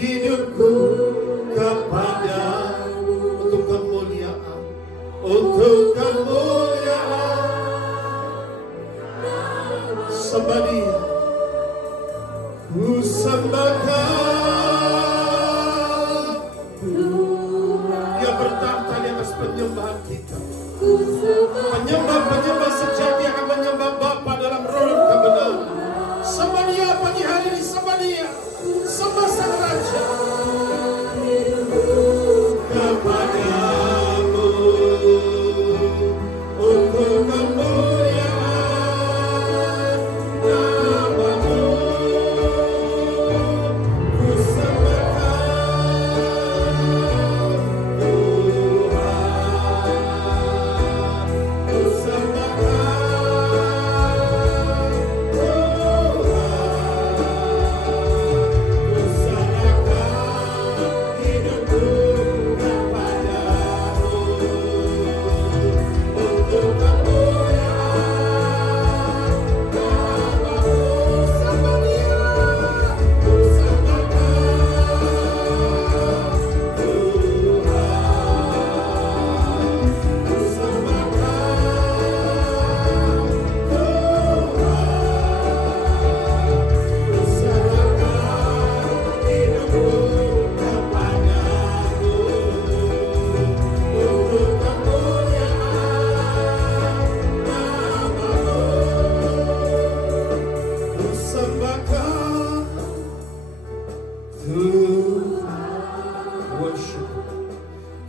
hidupku kepadamu untuk kemuliaan, untuk kemuliaan. Sembah Dia, ku sembahkan. Dia bertahta di atas penyembahan kita. Penyembah-penyembah sejati akan menyembah Bapa dalam roh dan kebenaran. Sembah Dia pagi hari ini, sembah Dia, sembah Sang Raja. Kepadamu untuk kemuliaan nama-Mu, ku sembahkan Tuhan, ku sembahkan Tuhan, ku serahkan hidupku kepadamu untuk kemuliaan nama-Mu. Sembah Dia, ku sembahkan Tuhan, ku sembahkan Tuhan, ku serahkan hidupku kepadamu untuk kemuliaan nama-Mu. Ku sembahkan Tuhan, worship.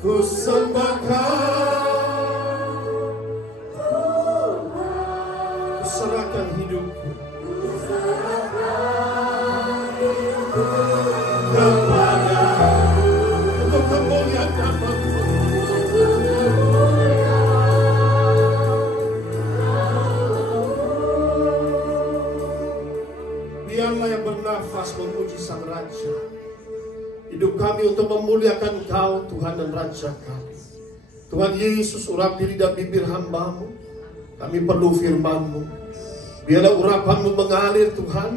Ku sembahkan, ku serahkan hidupku kepadamu untuk kemuliaan nama-Mu. Biarlah yang bernafas memuji Sang Raja. Hidup kami untuk memuliakan Engkau, Tuhan dan Raja kami. Tuhan Yesus, urapi lidah bibir hamba-Mu. Kami perlu firman-Mu. Biarlah urapan-Mu mengalir, Tuhan.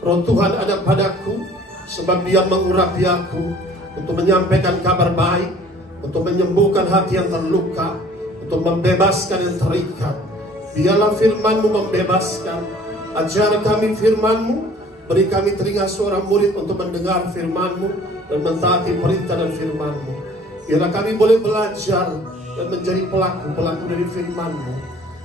Roh Tuhan ada padaku, sebab Dia mengurapi aku untuk menyampaikan kabar baik, untuk menyembuhkan hati yang terluka, untuk membebaskan yang terikat. Biarlah firman-Mu membebaskan. Ajar kami firman-Mu, beri kami telinga suara murid untuk mendengar firman-Mu dan mentaati perintah dan firman-Mu. Biarlah kami boleh belajar dan menjadi pelaku-pelaku dari firman-Mu.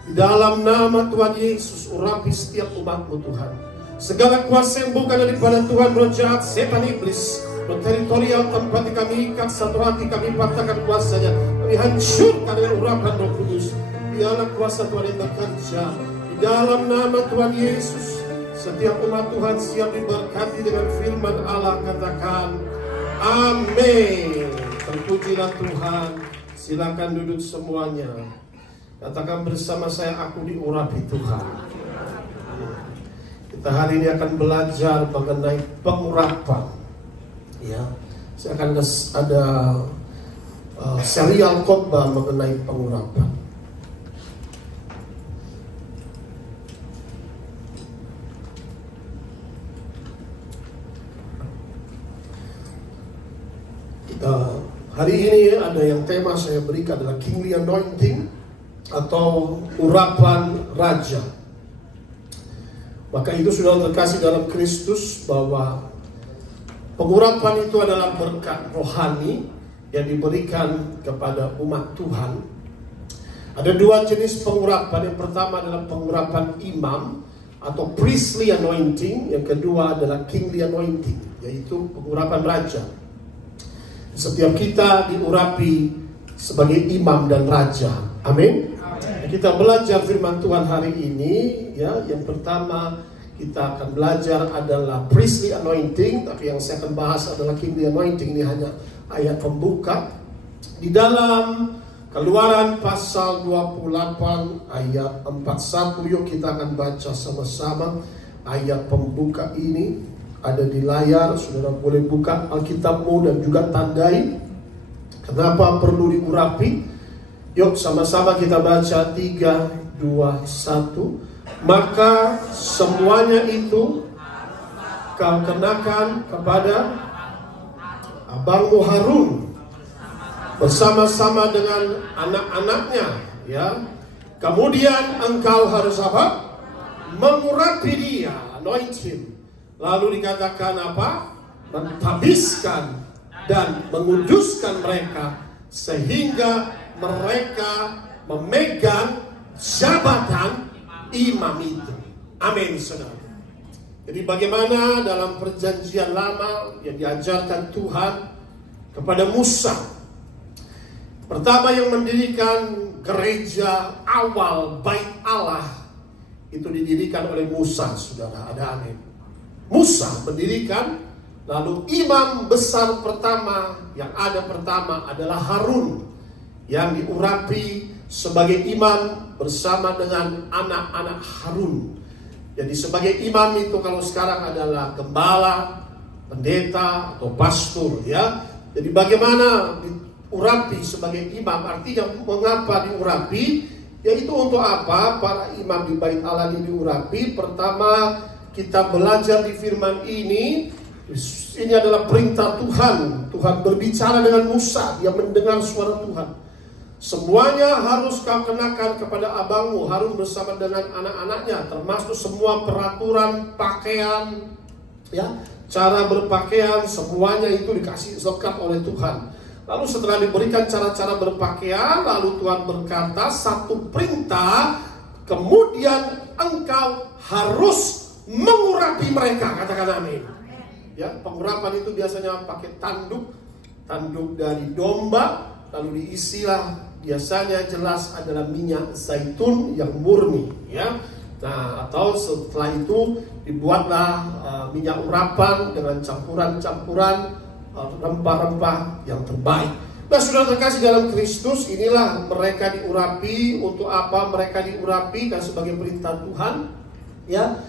Di dalam nama Tuhan Yesus, urapi setiap umat-Mu Tuhan. Segala kuasa yang bukan daripada Tuhan, roh jahat, setan iblis, roh teritorial tempat yang kami ikat, satu hati kami patahkan kuasanya. Kami hancurkan dengan urapan Roh Kudus. Biarlah kuasa Tuhan yang bekerja. Di dalam nama Tuhan Yesus, setiap umat Tuhan siap diberkati dengan firman Allah. Katakan amin. Terpujilah Tuhan. Silakan duduk semuanya. Katakan bersama saya, aku diurapi Tuhan. Kita hari ini akan belajar mengenai pengurapan. Ya, saya akan ada serial khotbah mengenai pengurapan. Hari ini ada yang tema saya berikan adalah Kingly Anointing atau urapan raja. Maka itu sudah terkasih dalam Kristus bahwa pengurapan itu adalah berkat rohani yang diberikan kepada umat Tuhan. Ada dua jenis pengurapan. Yang pertama adalah pengurapan imam atau priestly anointing. Yang kedua adalah kingly anointing, yaitu pengurapan raja. Setiap kita diurapi sebagai imam dan raja. Amin. Kita belajar firman Tuhan hari ini, ya. Yang pertama kita akan belajar adalah priestly anointing, tapi yang saya akan bahas adalah kingly anointing. Ini hanya ayat pembuka. Di dalam Keluaran pasal 28 ayat 41, yuk kita akan baca sama-sama ayat pembuka ini. Ada di layar, saudara boleh buka Alkitabmu dan juga tandai. Kenapa perlu diurapi? Yuk sama-sama kita baca 3, 2, 1. Maka semuanya itu kau kenakan kepada abangmu Harun bersama-sama dengan anak-anaknya, ya. Kemudian engkau harus apa? Mengurapi dia, anoint him. Lalu dikatakan apa? Mentabiskan dan menguduskan mereka sehingga mereka memegang jabatan imam itu. Amin, saudara. Jadi bagaimana dalam perjanjian lama yang diajarkan Tuhan kepada Musa. Pertama yang mendirikan gereja awal bait Allah itu didirikan oleh Musa, saudara. Ada amin. Musa mendirikan, lalu imam besar pertama yang ada pertama adalah Harun yang diurapi sebagai imam bersama dengan anak-anak Harun. Jadi sebagai imam itu kalau sekarang adalah gembala, pendeta atau pastor, ya. Jadi bagaimana diurapi sebagai imam, artinya mengapa diurapi? Yaitu untuk apa para imam di bait Allah ini diurapi? Pertama, kita belajar di firman ini adalah perintah Tuhan. Tuhan berbicara dengan Musa, dia mendengar suara Tuhan. Semuanya harus kau kenakan kepada abangmu Harun bersama dengan anak-anaknya, termasuk semua peraturan pakaian, ya, cara berpakaian, semuanya itu dikasih lengkap oleh Tuhan. Lalu setelah diberikan cara-cara berpakaian, lalu Tuhan berkata satu perintah, kemudian engkau harus mengurapi mereka. Katakan amin. Ya, pengurapan itu biasanya pakai tanduk dari domba, lalu diisilah biasanya jelas adalah minyak zaitun yang murni, ya. Nah, atau setelah itu dibuatlah minyak urapan dengan campuran-campuran rempah-rempah yang terbaik. Nah, sudah terkasih dalam Kristus, inilah mereka diurapi. Untuk apa mereka diurapi? Dan sebagai perintah Tuhan, ya.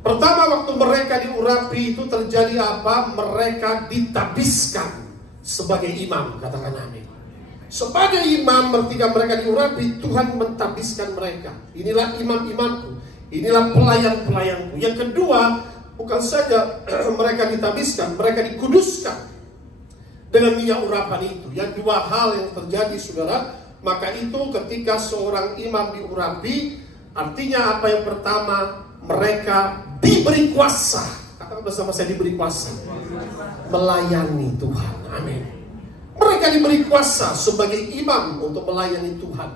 Pertama waktu mereka diurapi itu terjadi apa? Mereka ditabiskan sebagai imam. Katakan amin. Sebagai imam, ketika mereka diurapi, Tuhan mentabiskan mereka. Inilah imam-imamku, inilah pelayan-pelayanku. Yang kedua, bukan saja mereka ditabiskan, mereka dikuduskan dengan minyak urapan itu. Yang dua hal yang terjadi, saudara. Maka itu ketika seorang imam diurapi, artinya apa? Yang pertama, mereka diberi kuasa. Katakan bersama saya, diberi kuasa melayani Tuhan. Amin. Mereka diberi kuasa sebagai imam untuk melayani Tuhan.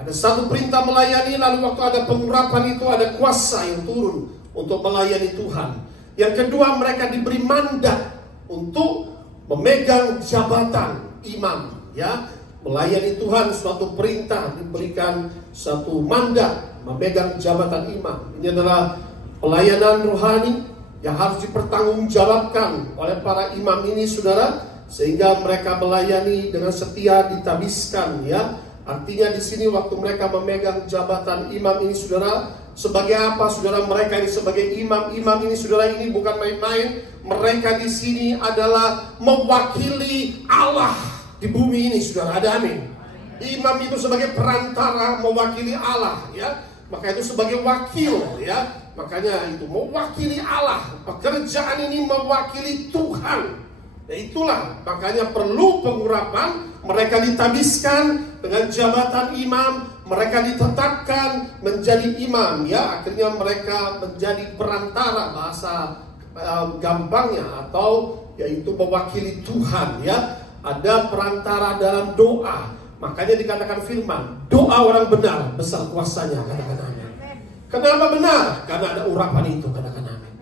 Ada satu perintah melayani, lalu waktu ada pengurapan itu ada kuasa yang turun untuk melayani Tuhan. Yang kedua, mereka diberi mandat untuk memegang jabatan imam, ya. Melayani Tuhan suatu perintah, diberikan satu mandat memegang jabatan imam. Ini adalah pelayanan rohani yang harus dipertanggungjawabkan oleh para imam ini, saudara. Sehingga mereka melayani dengan setia, ditabiskan, ya. Artinya di sini waktu mereka memegang jabatan imam ini, saudara, sebagai apa, saudara? Mereka ini sebagai imam ini, saudara, ini bukan main-main. Mereka di sini adalah mewakili Allah di bumi ini, saudara. Ada amin. Imam itu sebagai perantara mewakili Allah, ya. Maka itu sebagai wakil, ya. Makanya itu mewakili Allah. Pekerjaan ini mewakili Tuhan. Ya itulah, makanya perlu pengurapan. Mereka ditabiskan dengan jabatan imam, mereka ditetapkan menjadi imam, ya. Akhirnya mereka menjadi perantara, bahasa gampangnya, atau yaitu mewakili Tuhan, ya. Ada perantara dalam doa. Makanya dikatakan firman, doa orang benar besar kuasanya. Katakan amin. Kenapa benar? Karena ada urapan itu. Katakan amin.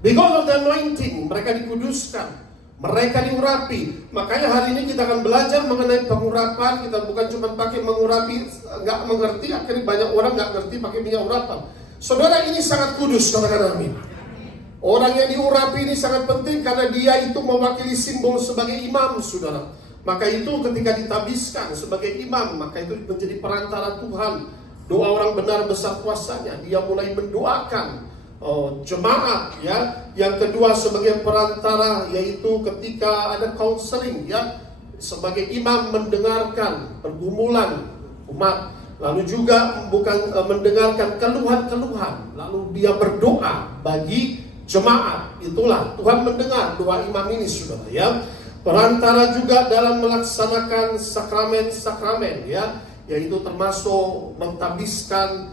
Because of the anointing, mereka dikuduskan, mereka diurapi. Makanya hari ini kita akan belajar mengenai pengurapan. Kita bukan cuma pakai mengurapi, nggak mengerti. Akhirnya banyak orang nggak ngerti pakai minyak urapan. Saudara, ini sangat kudus. Katakan amin. Orang yang diurapi ini sangat penting karena dia itu mewakili simbol sebagai imam, saudara. Maka itu ketika ditabiskan sebagai imam, maka itu menjadi perantara Tuhan. Doa orang benar besar kuasanya. Dia mulai mendoakan jemaat, ya. Yang kedua sebagai perantara, yaitu ketika ada counseling, ya, sebagai imam mendengarkan pergumulan umat, lalu juga bukan mendengarkan keluhan-keluhan, lalu dia berdoa bagi jemaat. Itulah Tuhan mendengar doa imam ini, saudara, ya. Perantara juga dalam melaksanakan sakramen-sakramen, ya, yaitu termasuk mentabiskan,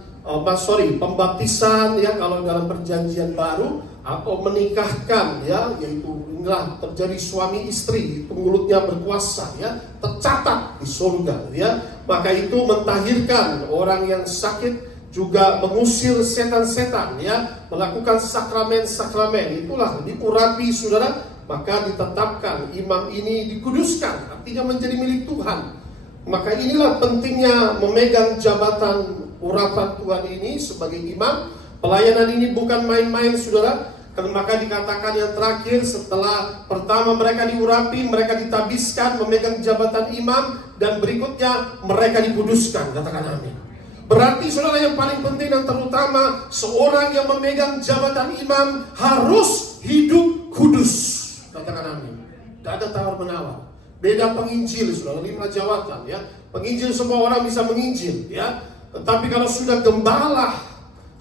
pembaptisan, ya, kalau dalam perjanjian baru, atau menikahkan, ya, yaitu inilah terjadi suami istri, mulutnya berkuasa, ya, tercatat di surga, ya. Maka itu mentahirkan orang yang sakit, juga mengusir setan-setan, ya, melakukan sakramen-sakramen. Itulah diurapi, saudara. Maka ditetapkan imam ini dikuduskan, artinya menjadi milik Tuhan. Maka inilah pentingnya memegang jabatan urapan Tuhan ini sebagai imam. Pelayanan ini bukan main-main, saudara. Maka dikatakan yang terakhir, setelah pertama mereka diurapi, mereka ditabiskan, memegang jabatan imam, dan berikutnya mereka dikuduskan. Katakan amin. Berarti, saudara, yang paling penting dan terutama, seorang yang memegang jabatan imam harus hidup kudus. Katakan amin. Tidak ada tawar-menawar. Beda penginjil, saudara, 5 jawatan, ya. Penginjil semua orang bisa menginjil, ya. Tetapi kalau sudah gembala,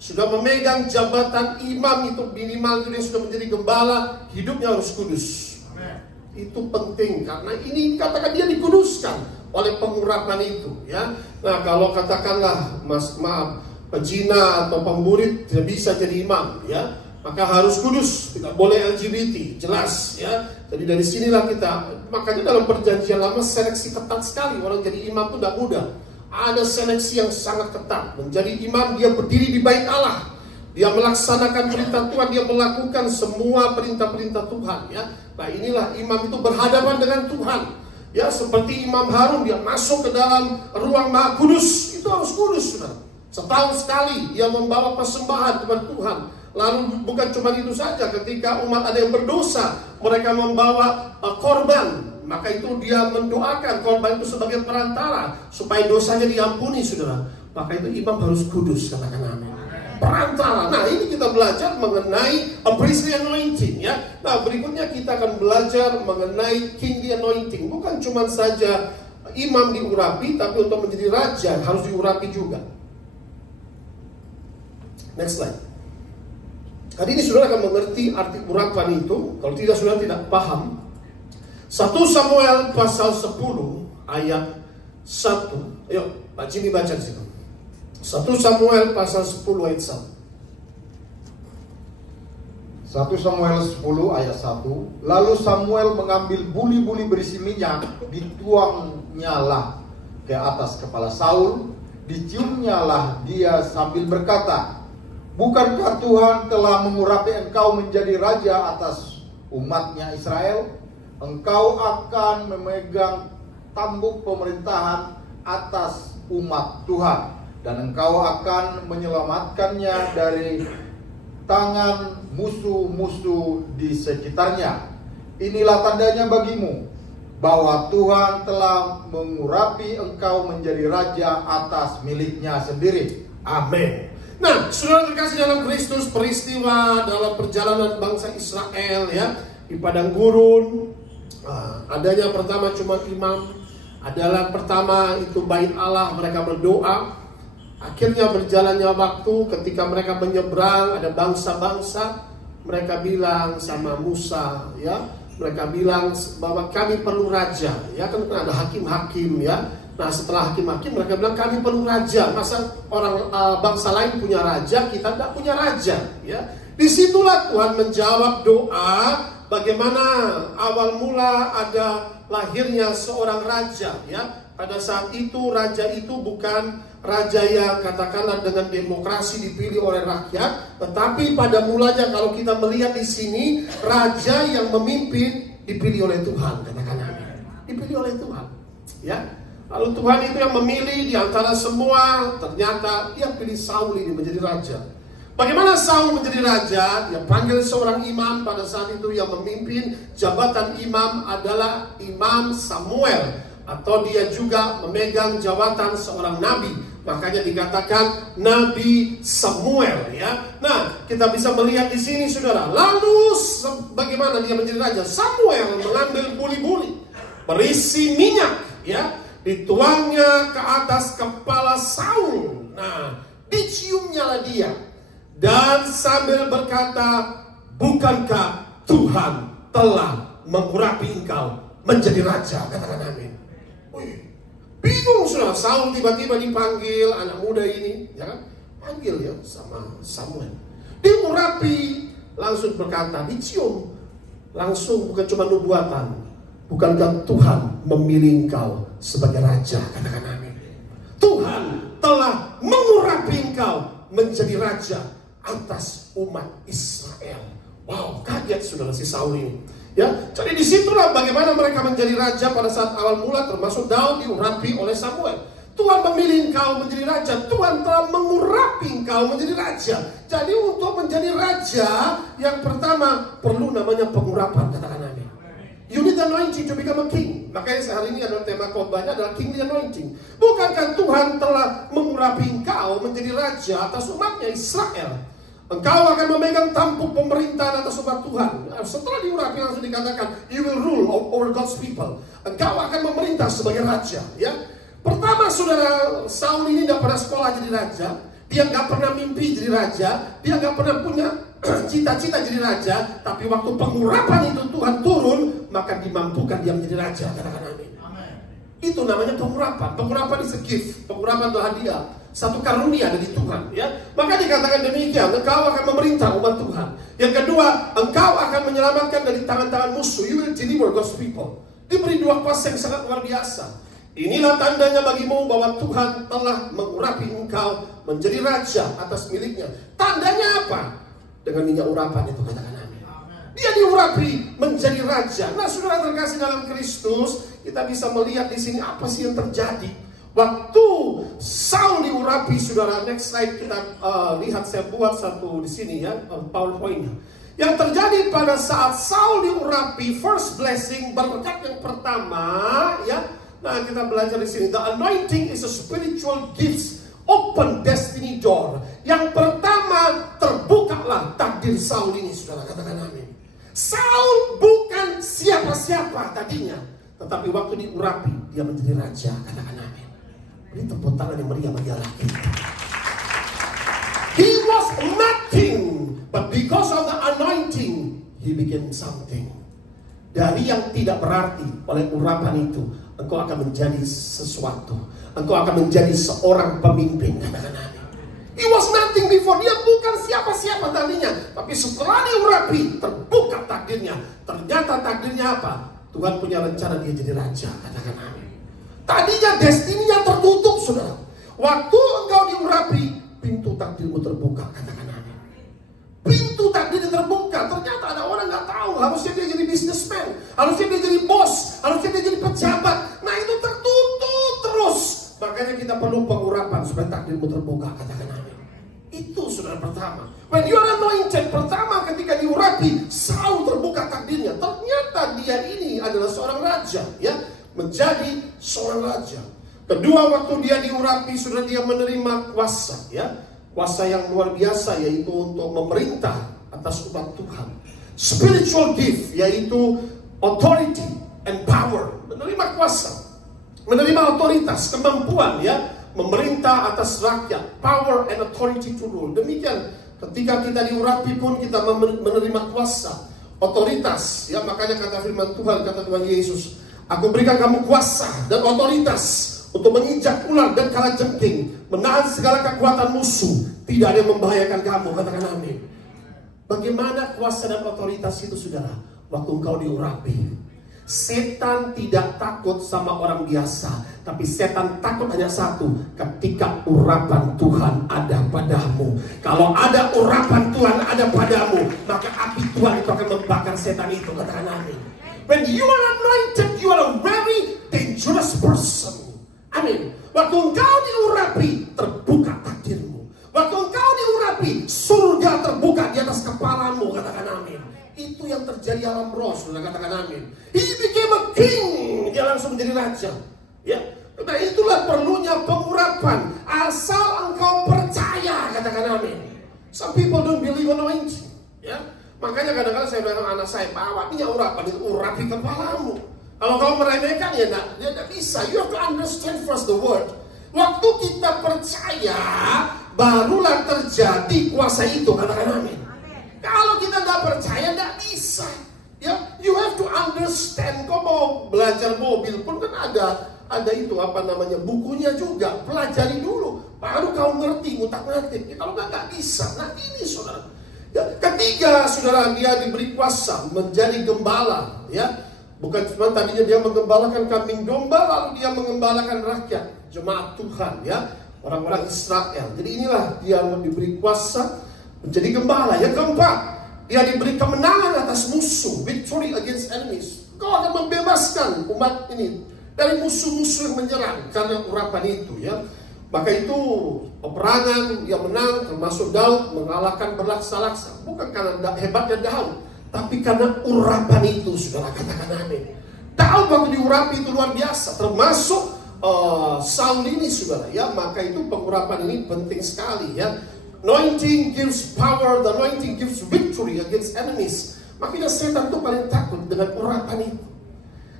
sudah memegang jabatan imam, itu minimal dia sudah menjadi gembala, hidupnya harus kudus. Itu penting, karena ini katakan dia dikuduskan oleh pengurapan itu, ya. Nah, kalau katakanlah pejina atau pemburit tidak bisa jadi imam, ya, maka harus kudus, tidak boleh LGBT, jelas, ya. Jadi dari sinilah kita, makanya dalam perjanjian lama seleksi ketat sekali, orang jadi imam itu tidak mudah. Ada seleksi yang sangat ketat. Menjadi imam, dia berdiri di bait Allah, dia melaksanakan perintah Tuhan, dia melakukan semua perintah-perintah Tuhan, ya. Nah, inilah imam itu berhadapan dengan Tuhan, ya, seperti Imam Harun, dia masuk ke dalam ruang Maha Kudus, itu harus kudus, saudara. Setahun sekali dia membawa persembahan kepada Tuhan. Lalu bukan cuma itu saja, ketika umat ada yang berdosa, mereka membawa korban, maka itu dia mendoakan korban itu sebagai perantara supaya dosanya diampuni, saudara. Maka itu imam harus kudus, katakan amin. Perantara. Nah, ini kita belajar mengenai a priestly anointing, ya. Nah, berikutnya kita akan belajar mengenai kingly anointing. Bukan cuma saja imam diurapi, tapi untuk menjadi raja harus diurapi juga. Next slide. Hari ini saudara akan mengerti arti urapan itu. Kalau tidak, saudara tidak paham. 1 Samuel pasal 10 ayat 1. Ayo, Pak Jimmy baca di situ. 1 Samuel pasal 10 ayat 1. 1 Samuel 10 ayat 1. Lalu Samuel mengambil buli-buli berisi minyak, dituangnyalah ke atas kepala Saul, diciumnyalah dia sambil berkata, "Bukankah Tuhan telah mengurapi engkau menjadi raja atas umatnya Israel? Engkau akan memegang tambuk pemerintahan atas umat Tuhan, dan engkau akan menyelamatkannya dari tangan musuh-musuh di sekitarnya. Inilah tandanya bagimu bahwa Tuhan telah mengurapi engkau menjadi raja atas miliknya sendiri." Amin. Nah, saudara terkasih dalam Kristus, peristiwa dalam perjalanan bangsa Israel, ya, di padang gurun, adanya pertama cuma imam, adalah pertama itu bait Allah, mereka berdoa. Akhirnya berjalannya waktu, ketika mereka menyeberang, ada bangsa-bangsa, mereka bilang sama Musa, ya, mereka bilang bahwa kami perlu raja, ya, kan ada hakim-hakim, ya. Nah, setelah hakim-hakim, mereka bilang kami perlu raja. Masa orang bangsa lain punya raja, kita tidak punya raja, ya. Disitulah Tuhan menjawab doa. Bagaimana awal mula ada lahirnya seorang raja, ya. Pada saat itu raja itu bukan raja yang katakanlah dengan demokrasi dipilih oleh rakyat, tetapi pada mulanya kalau kita melihat di sini, raja yang memimpin dipilih oleh Tuhan, katakan amin. Dipilih oleh Tuhan, ya. Lalu Tuhan itu yang memilih di antara semua, ternyata dia pilih Saul ini menjadi raja. Bagaimana Saul menjadi raja? Dia panggil seorang imam. Pada saat itu yang memimpin jabatan imam adalah Imam Samuel, atau dia juga memegang jabatan seorang nabi. Makanya dikatakan Nabi Samuel, ya. Nah, kita bisa melihat di sini, saudara. Lalu bagaimana dia menjadi raja? Samuel mengambil buli-buli berisi minyak, ya, dituangnya ke atas kepala Saul. Nah, diciumnyalah dia, dan sambil berkata, "Bukankah Tuhan telah mengurapi engkau menjadi raja. Katakan amin. Wih, bingung sudah. Saul tiba-tiba dipanggil, anak muda ini, ya kan? Panggil ya sama Samuel. Diurapi, langsung berkata, dicium. Langsung, bukan cuma nubuatan. Bukankah Tuhan memilih engkau sebagai raja? Katakan amin. Tuhan telah mengurapi engkau menjadi raja atas umat Israel. Wow, kaget saudara si Saul ini. Ya, jadi disitulah bagaimana mereka menjadi raja pada saat awal mula, termasuk Daud diurapi oleh Samuel. Tuhan memilih engkau menjadi raja. Tuhan telah mengurapi engkau menjadi raja. Jadi untuk menjadi raja, yang pertama perlu namanya pengurapan. Katakan amin. You need anointing to become a king. Makanya sehari ini adalah tema khotbahnya adalah kingly anointing. Bukankah Tuhan telah mengurapi engkau menjadi raja atas umatnya Israel? Engkau akan memegang tampuk pemerintahan atas umat Tuhan. Setelah diurapi langsung dikatakan, you will rule over God's people. Engkau akan memerintah sebagai raja. Ya, pertama saudara, Saul ini tidak pernah sekolah jadi raja. Dia nggak pernah mimpi jadi raja. Dia nggak pernah punya cita-cita jadi raja. Tapi waktu pengurapan itu Tuhan turun, maka dimampukan dia menjadi raja. Katakan amin. Itu namanya pengurapan. Pengurapan is a gift. Pengurapan itu hadiah. Satu karunia dari Tuhan. Ya, maka dikatakan demikian. Engkau akan memerintah umat Tuhan. Yang kedua, engkau akan menyelamatkan dari tangan-tangan musuh. You will deliver God's people. Diberi dua kuasa yang sangat luar biasa. Inilah tandanya bagimu bahwa Tuhan telah mengurapi engkau menjadi raja atas miliknya. Tandanya apa? Dengan minyak urapan itu, katakan amin. Dia diurapi menjadi raja. Nah, saudara terkasih dalam Kristus, kita bisa melihat di sini apa sih yang terjadi. Waktu Saul diurapi, saudara, next slide kita lihat, saya buat satu di sini ya, PowerPoint-nya. Yang terjadi pada saat Saul diurapi, first blessing, berkat yang pertama, ya. Nah, kita belajar di sini. The anointing is a spiritual gift, open destiny door. Yang pertama, terbukalah takdir Saul ini, saudara. Katakan amin. Saul bukan siapa-siapa tadinya, tetapi waktu diurapi, dia menjadi raja. Katakan amin. Ini tepuk tangan yang meriah bagi Allah kita. He was nothing, but because of the anointing, he became something. Dari yang tidak berarti, oleh urapan itu, engkau akan menjadi sesuatu. Engkau akan menjadi seorang pemimpin. Katakan amin. He was nothing before. Dia bukan siapa-siapa tadinya. Tapi setelah diurapi, terbuka takdirnya. Ternyata takdirnya apa? Tuhan punya rencana dia jadi raja. Katakan amin. Tadinya destininya tertutup, saudara. Waktu engkau diurapi, pintu takdirmu terbuka. Katakan amin. Pintu takdirnya terbuka. Ternyata ada orang nggak tahu. Harusnya dia jadi businessman. Harusnya dia jadi bos. Harusnya dia jadi pejabat. Nah, itu tertutup terus. Makanya kita perlu pengurapan supaya takdirmu terbuka. Katakan amin. Itu saudara pertama. When you are anointed, pertama ketika diurapi, Saul terbuka takdirnya. Ternyata dia ini adalah seorang raja, ya, menjadi seorang raja. Kedua, waktu dia diurapi, sudah dia menerima kuasa, ya, kuasa yang luar biasa, yaitu untuk memerintah atas umat Tuhan. Spiritual gift, yaitu authority and power. Menerima kuasa, menerima otoritas, kemampuan, ya, memerintah atas rakyat. Power and authority to rule. Demikian ketika kita diurapi pun kita menerima kuasa, otoritas, ya. Makanya kata firman Tuhan, kata Tuhan Yesus, aku berikan kamu kuasa dan otoritas untuk menginjak ular dan kalajengking, menahan segala kekuatan musuh. Tidak ada yang membahayakan kamu. Katakan amin. Bagaimana kuasa dan otoritas itu, saudara? Waktu engkau diurapi, setan tidak takut sama orang biasa, tapi setan takut hanya satu, ketika urapan Tuhan ada padamu. Kalau ada urapan Tuhan ada padamu, maka api Tuhan itu akan membakar setan itu. Katakan amin. When you are anointed, you are a very dangerous person. Amin. Waktu engkau diurapi, terbuka takdirmu. Waktu engkau diurapi, surga terbuka di atas kepalamu. Katakan amin. Itu yang terjadi alam roh, saudara. Katakan amin. He became a king. Dia langsung menjadi raja. Ya. Nah, itulah perlunya pengurapan. Asal engkau percaya. Katakan amin. Some people don't believe anointing. Ya. Makanya kadang-kadang saya bilang anak saya, bawa minyak urapan itu urapi kepalamu. Kalau kau meremehkan, ya tidak bisa. You have to understand first the word. Waktu kita percaya, barulah terjadi kuasa itu. Katakan amin. Kalau kita tidak percaya, tidak bisa. Ya, you have to understand. Kau mau mau belajar mobil pun kan ada itu apa namanya, bukunya juga. Pelajari dulu, baru kau ngerti ngutak-ngatik. Kalau nggak bisa. Nah ini saudara. Ya, ketiga, saudara, dia diberi kuasa menjadi gembala. Ya, bukan cuma tadinya dia menggembalakan kambing domba, lalu dia menggembalakan rakyat, jemaat Tuhan, ya, orang-orang Israel. Jadi inilah dia diberi kuasa menjadi gembala. Yang keempat, dia diberi kemenangan atas musuh, victory against enemies. Kau akan membebaskan umat ini dari musuh-musuh yang menyerang karena urapan itu, ya. Maka itu peperangan dia menang, termasuk Daud mengalahkan berlaksa-laksa. Bukan karena hebatnya Daud, tapi karena urapan itu, saudara, katakan amin. Daud waktu diurapi itu luar biasa, termasuk Saul ini, saudara, ya. Maka itu pengurapan ini penting sekali, ya. Anointing gives power, the anointing gives victory against enemies. Makanya setan itu paling takut dengan urapan itu.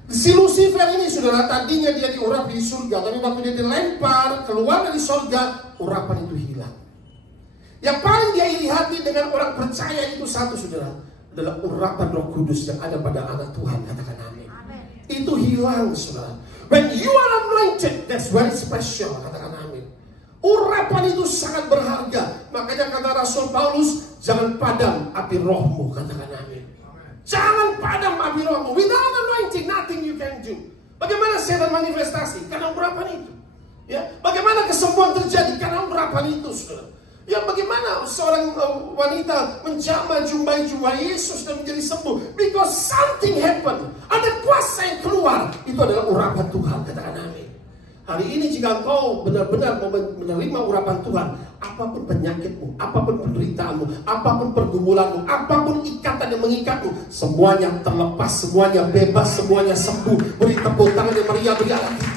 Si Lucifer ini, saudara, tadinya dia diurapi di surga, tapi waktu dia dilempar keluar dari surga, urapan itu hilang. Yang paling dia iri hati dengan orang percaya itu satu, saudara, adalah urapan Roh Kudus yang ada pada anak Tuhan. Katakan amin. Itu hilang, saudara. When you are anointed, that's very special. Katakan amin. Urapan itu sangat berharga. Makanya kata Rasul Paulus, jangan padam api rohmu. Katakan amin. Jangan padam api rohmu. Without anointing, nothing you can do. Bagaimana setan manifestasi? Karena urapan itu. Ya, bagaimana kesembuhan terjadi? Karena urapan itu, saudara. Ya, bagaimana seorang wanita menjumpai Yesus dan menjadi sembuh? Because something happened. Ada kuasa yang keluar. Itu adalah urapan Tuhan. Katakan amin. Hari ini jika engkau benar-benar menerima urapan Tuhan, apapun penyakitmu, apapun penderitaanmu, apapun pergumulanmu, apapun ikatan yang mengikatmu, semuanya terlepas, semuanya bebas, semuanya sembuh. Beri tepuk tangan yang meriah, beri lagi.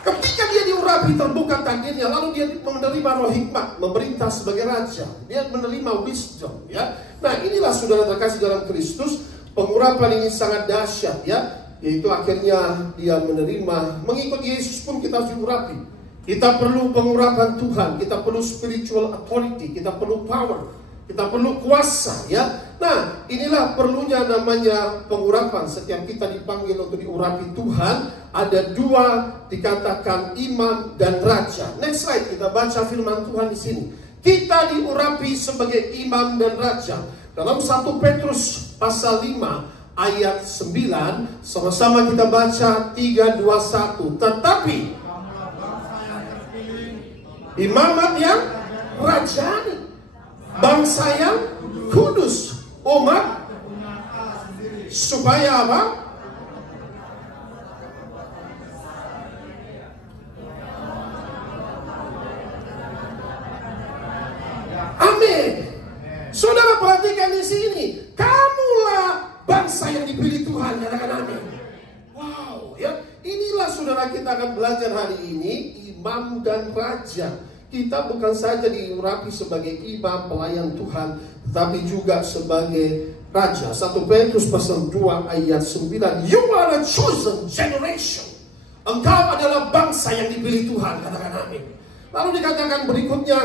Ketika dia diurapi, terbuka takdirnya, lalu dia menerima roh hikmat, memerintah sebagai raja. Dia menerima wisdom, ya. Nah, inilah saudara terkasih dalam Kristus, pengurapan ini sangat dahsyat, ya. Yaitu akhirnya dia menerima, mengikuti Yesus pun kita harus diurapi. Kita perlu pengurapan Tuhan, kita perlu spiritual authority, kita perlu power, kita perlu kuasa, ya. Nah, inilah perlunya namanya pengurapan. Setiap kita dipanggil untuk diurapi Tuhan, ada dua dikatakan imam dan raja. Next slide, kita baca firman Tuhan di sini. Kita diurapi sebagai imam dan raja. Dalam 1 Petrus pasal 5 ayat 9, sama-sama kita baca 3, 2, 1. Tetapi imamat yang rajani, bangsa yang kudus, umat supaya apa? Amin. Saudara perhatikan di sini, kamulah bangsa yang dipilih Tuhan. Katakan amin. Wow, ya. Inilah saudara kita akan belajar hari ini, imam dan raja. Kita bukan saja diurapi sebagai imam pelayan Tuhan, tapi juga sebagai raja. 1 Petrus pasal 2 ayat 9. You are a chosen generation. Engkau adalah bangsa yang dipilih Tuhan. Katakan amin. Lalu dikatakan berikutnya,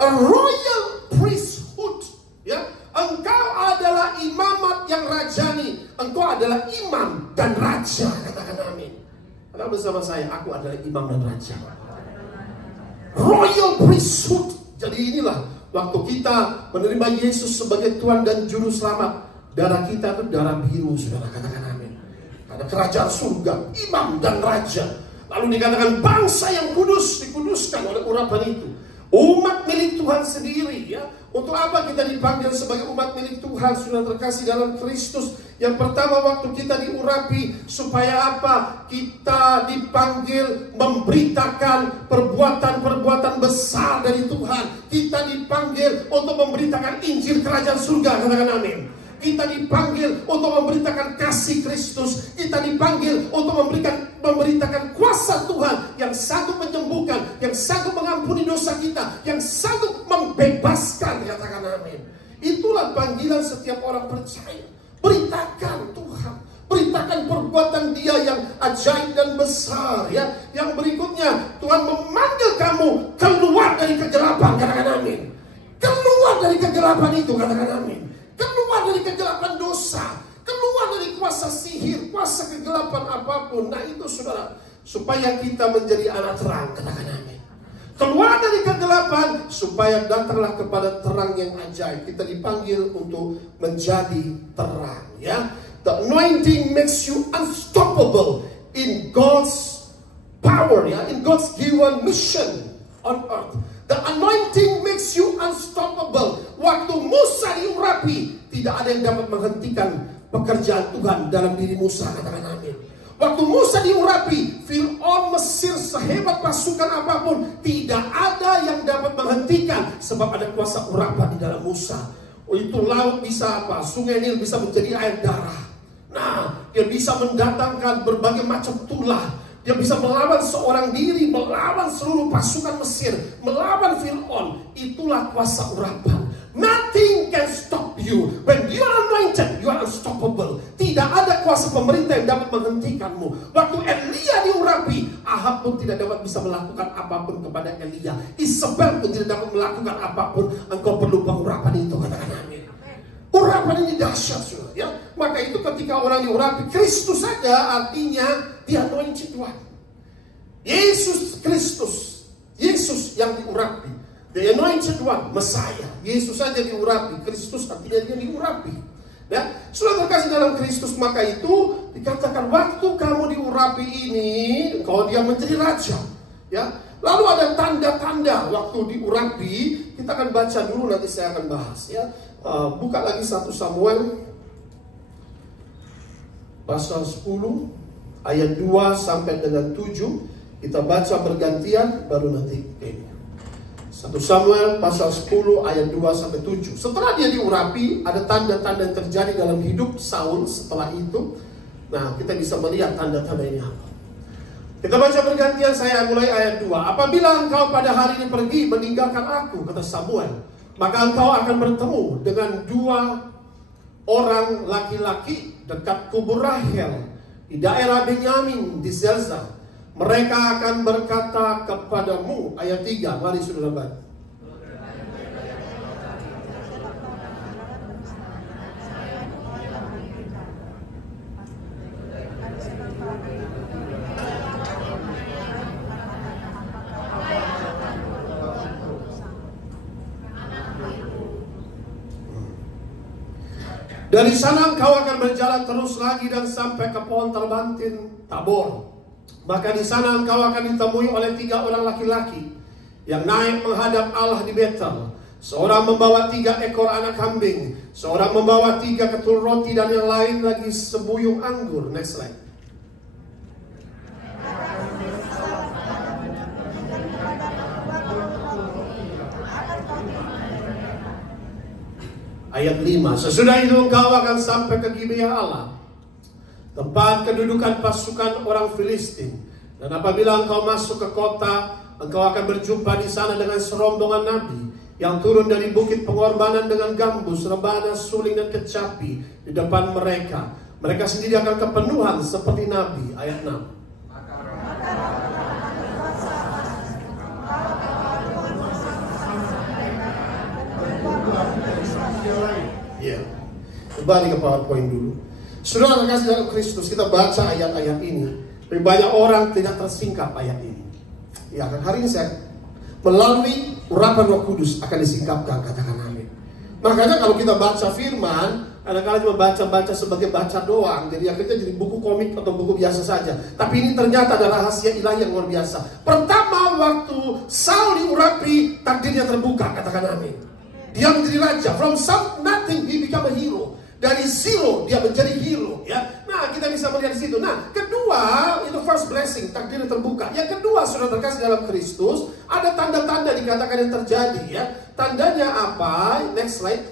a royal priesthood. Ya, engkau adalah imamat yang rajani. Engkau adalah imam dan raja. Katakan amin. Katakan bersama saya, aku adalah imam dan raja. Royal priesthood. Jadi inilah waktu kita menerima Yesus sebagai Tuhan dan Juru Selamat, darah kita itu darah biru, saudara. Katakan amin. Ada kerajaan surga, imam dan raja. Lalu dikatakan bangsa yang kudus, dikuduskan oleh urapan itu. Umat milik Tuhan sendiri, ya. Untuk apa kita dipanggil sebagai umat milik Tuhan, sudah terkasih dalam Kristus? Yang pertama, waktu kita diurapi, supaya apa? Kita dipanggil memberitakan perbuatan-perbuatan besar dari Tuhan. Kita dipanggil untuk memberitakan Injil Kerajaan Surga. Katakan amin. Kita dipanggil untuk memberitakan kasih Kristus. Kita dipanggil untuk memberitakan kuasa Tuhan yang sanggup menyembuhkan, yang sanggup mengampuni dosa kita, yang sanggup membebaskan. Katakan amin. Itulah panggilan setiap orang percaya. Beritakan Tuhan, beritakan perbuatan Dia yang ajaib dan besar, ya. Yang berikutnya, Tuhan memanggil kamu keluar dari kegelapan. Katakan amin. Keluar dari kegelapan itu. Katakan amin. Keluar dari kegelapan dosa, keluar keluar dari kuasa sihir, kuasa kegelapan apapun. Nah itu saudara, supaya kita menjadi anak terang, katakan amin. Keluar dari kegelapan supaya datanglah kepada terang yang ajaib. Kita dipanggil untuk menjadi terang, ya. The anointing makes you unstoppable in God's power, ya, in God's given mission on earth. The anointing makes you unstoppable. Waktu Musa diurapi, tidak ada yang dapat menghentikan pekerjaan Tuhan dalam diri Musa, katakan amin. Waktu Musa diurapi, Fir'aun Mesir sehebat pasukan apapun, tidak ada yang dapat menghentikan, sebab ada kuasa urapan di dalam Musa. Oh, itu laut bisa apa? Sungai Nil bisa menjadi air darah. Nah, dia bisa mendatangkan berbagai macam tulah. Dia bisa melawan seorang diri, melawan seluruh pasukan Mesir, melawan Fir'aun. Itulah kuasa urapan. Nothing can stop you. When you are anointed, you are unstoppable. Tidak ada kuasa pemerintah yang dapat menghentikanmu. Waktu Elia diurapi, Ahab pun tidak dapat bisa melakukan apapun kepada Elia. Isabel pun tidak dapat melakukan apapun. Engkau perlu pengurapan itu, katakan amin. Urapan ini dahsyat, saudara, ya. Maka itu ketika orang diurapi, Kristus saja artinya dia anointed one. Yesus Kristus, Yesus yang diurapi, the anointed one, Messiah. Yesus saja diurapi, Kristus artinya dia diurapi. Ya, sudah terkasih dalam Kristus, maka itu dikatakan waktu kamu diurapi ini, engkau dia menjadi raja. Ya, lalu ada tanda-tanda waktu diurapi. Kita akan baca dulu, nanti saya akan bahas, ya. Buka lagi 1 Samuel pasal 10 ayat 2 sampai dengan 7. Kita baca bergantian, baru nanti ini 1 Samuel pasal 10 ayat 2 sampai 7. Setelah dia diurapi, ada tanda-tanda yang terjadi dalam hidup Saul setelah itu. Nah, kita bisa melihat tanda-tanda ini apa. Kita baca bergantian, saya mulai ayat 2. Apabila engkau pada hari ini pergi meninggalkan aku, kata Samuel, maka engkau akan bertemu dengan 2 orang laki-laki dekat kubur Rahel di daerah Benyamin di Zelza. Mereka akan berkata kepadamu, ayat 3, mari saudara baca. Dari sana engkau akan berjalan terus lagi dan sampai ke pohon terbantin Tabor. Maka di sana engkau akan ditemui oleh 3 orang laki-laki yang naik menghadap Allah di Betel. Seorang membawa 3 ekor anak kambing, seorang membawa 3 ketul roti, dan yang lain lagi sebuyung anggur. Next slide. Ayat 5. Sesudah itu engkau akan sampai ke Gibeah Allah, tempat kedudukan pasukan orang Filistin. Dan apabila engkau masuk ke kota, engkau akan berjumpa di sana dengan serombongan nabi yang turun dari bukit pengorbanan dengan gambus, rebana, suling, dan kecapi di depan mereka. Mereka sendiri akan kepenuhan seperti nabi. Ayat 6. Ya, kembali ke PowerPoint dulu. Saudara kasih dalam Kristus, kita baca ayat-ayat ini. Lebih banyak orang tidak tersingkap ayat ini. Ya, hari ini saya melalui urapan Roh Kudus akan disingkapkan, katakan amin. Makanya kalau kita baca firman, kadang-kadang cuma baca-baca sebagai baca doang, jadi akhirnya jadi buku komik atau buku biasa saja. Tapi ini ternyata ada rahasia ilahi yang luar biasa. Pertama, waktu Saul diurapi, takdirnya terbuka, katakan amin. Dia menjadi raja. From nothing he become a hero. Dari zero dia menjadi hero, ya. Nah, kita bisa melihat di situ. Nah, kedua, itu first blessing, takdirnya terbuka. Yang kedua, sudah terkasih dalam Kristus, ada tanda-tanda dikatakan yang terjadi, ya. Tandanya apa? Next slide.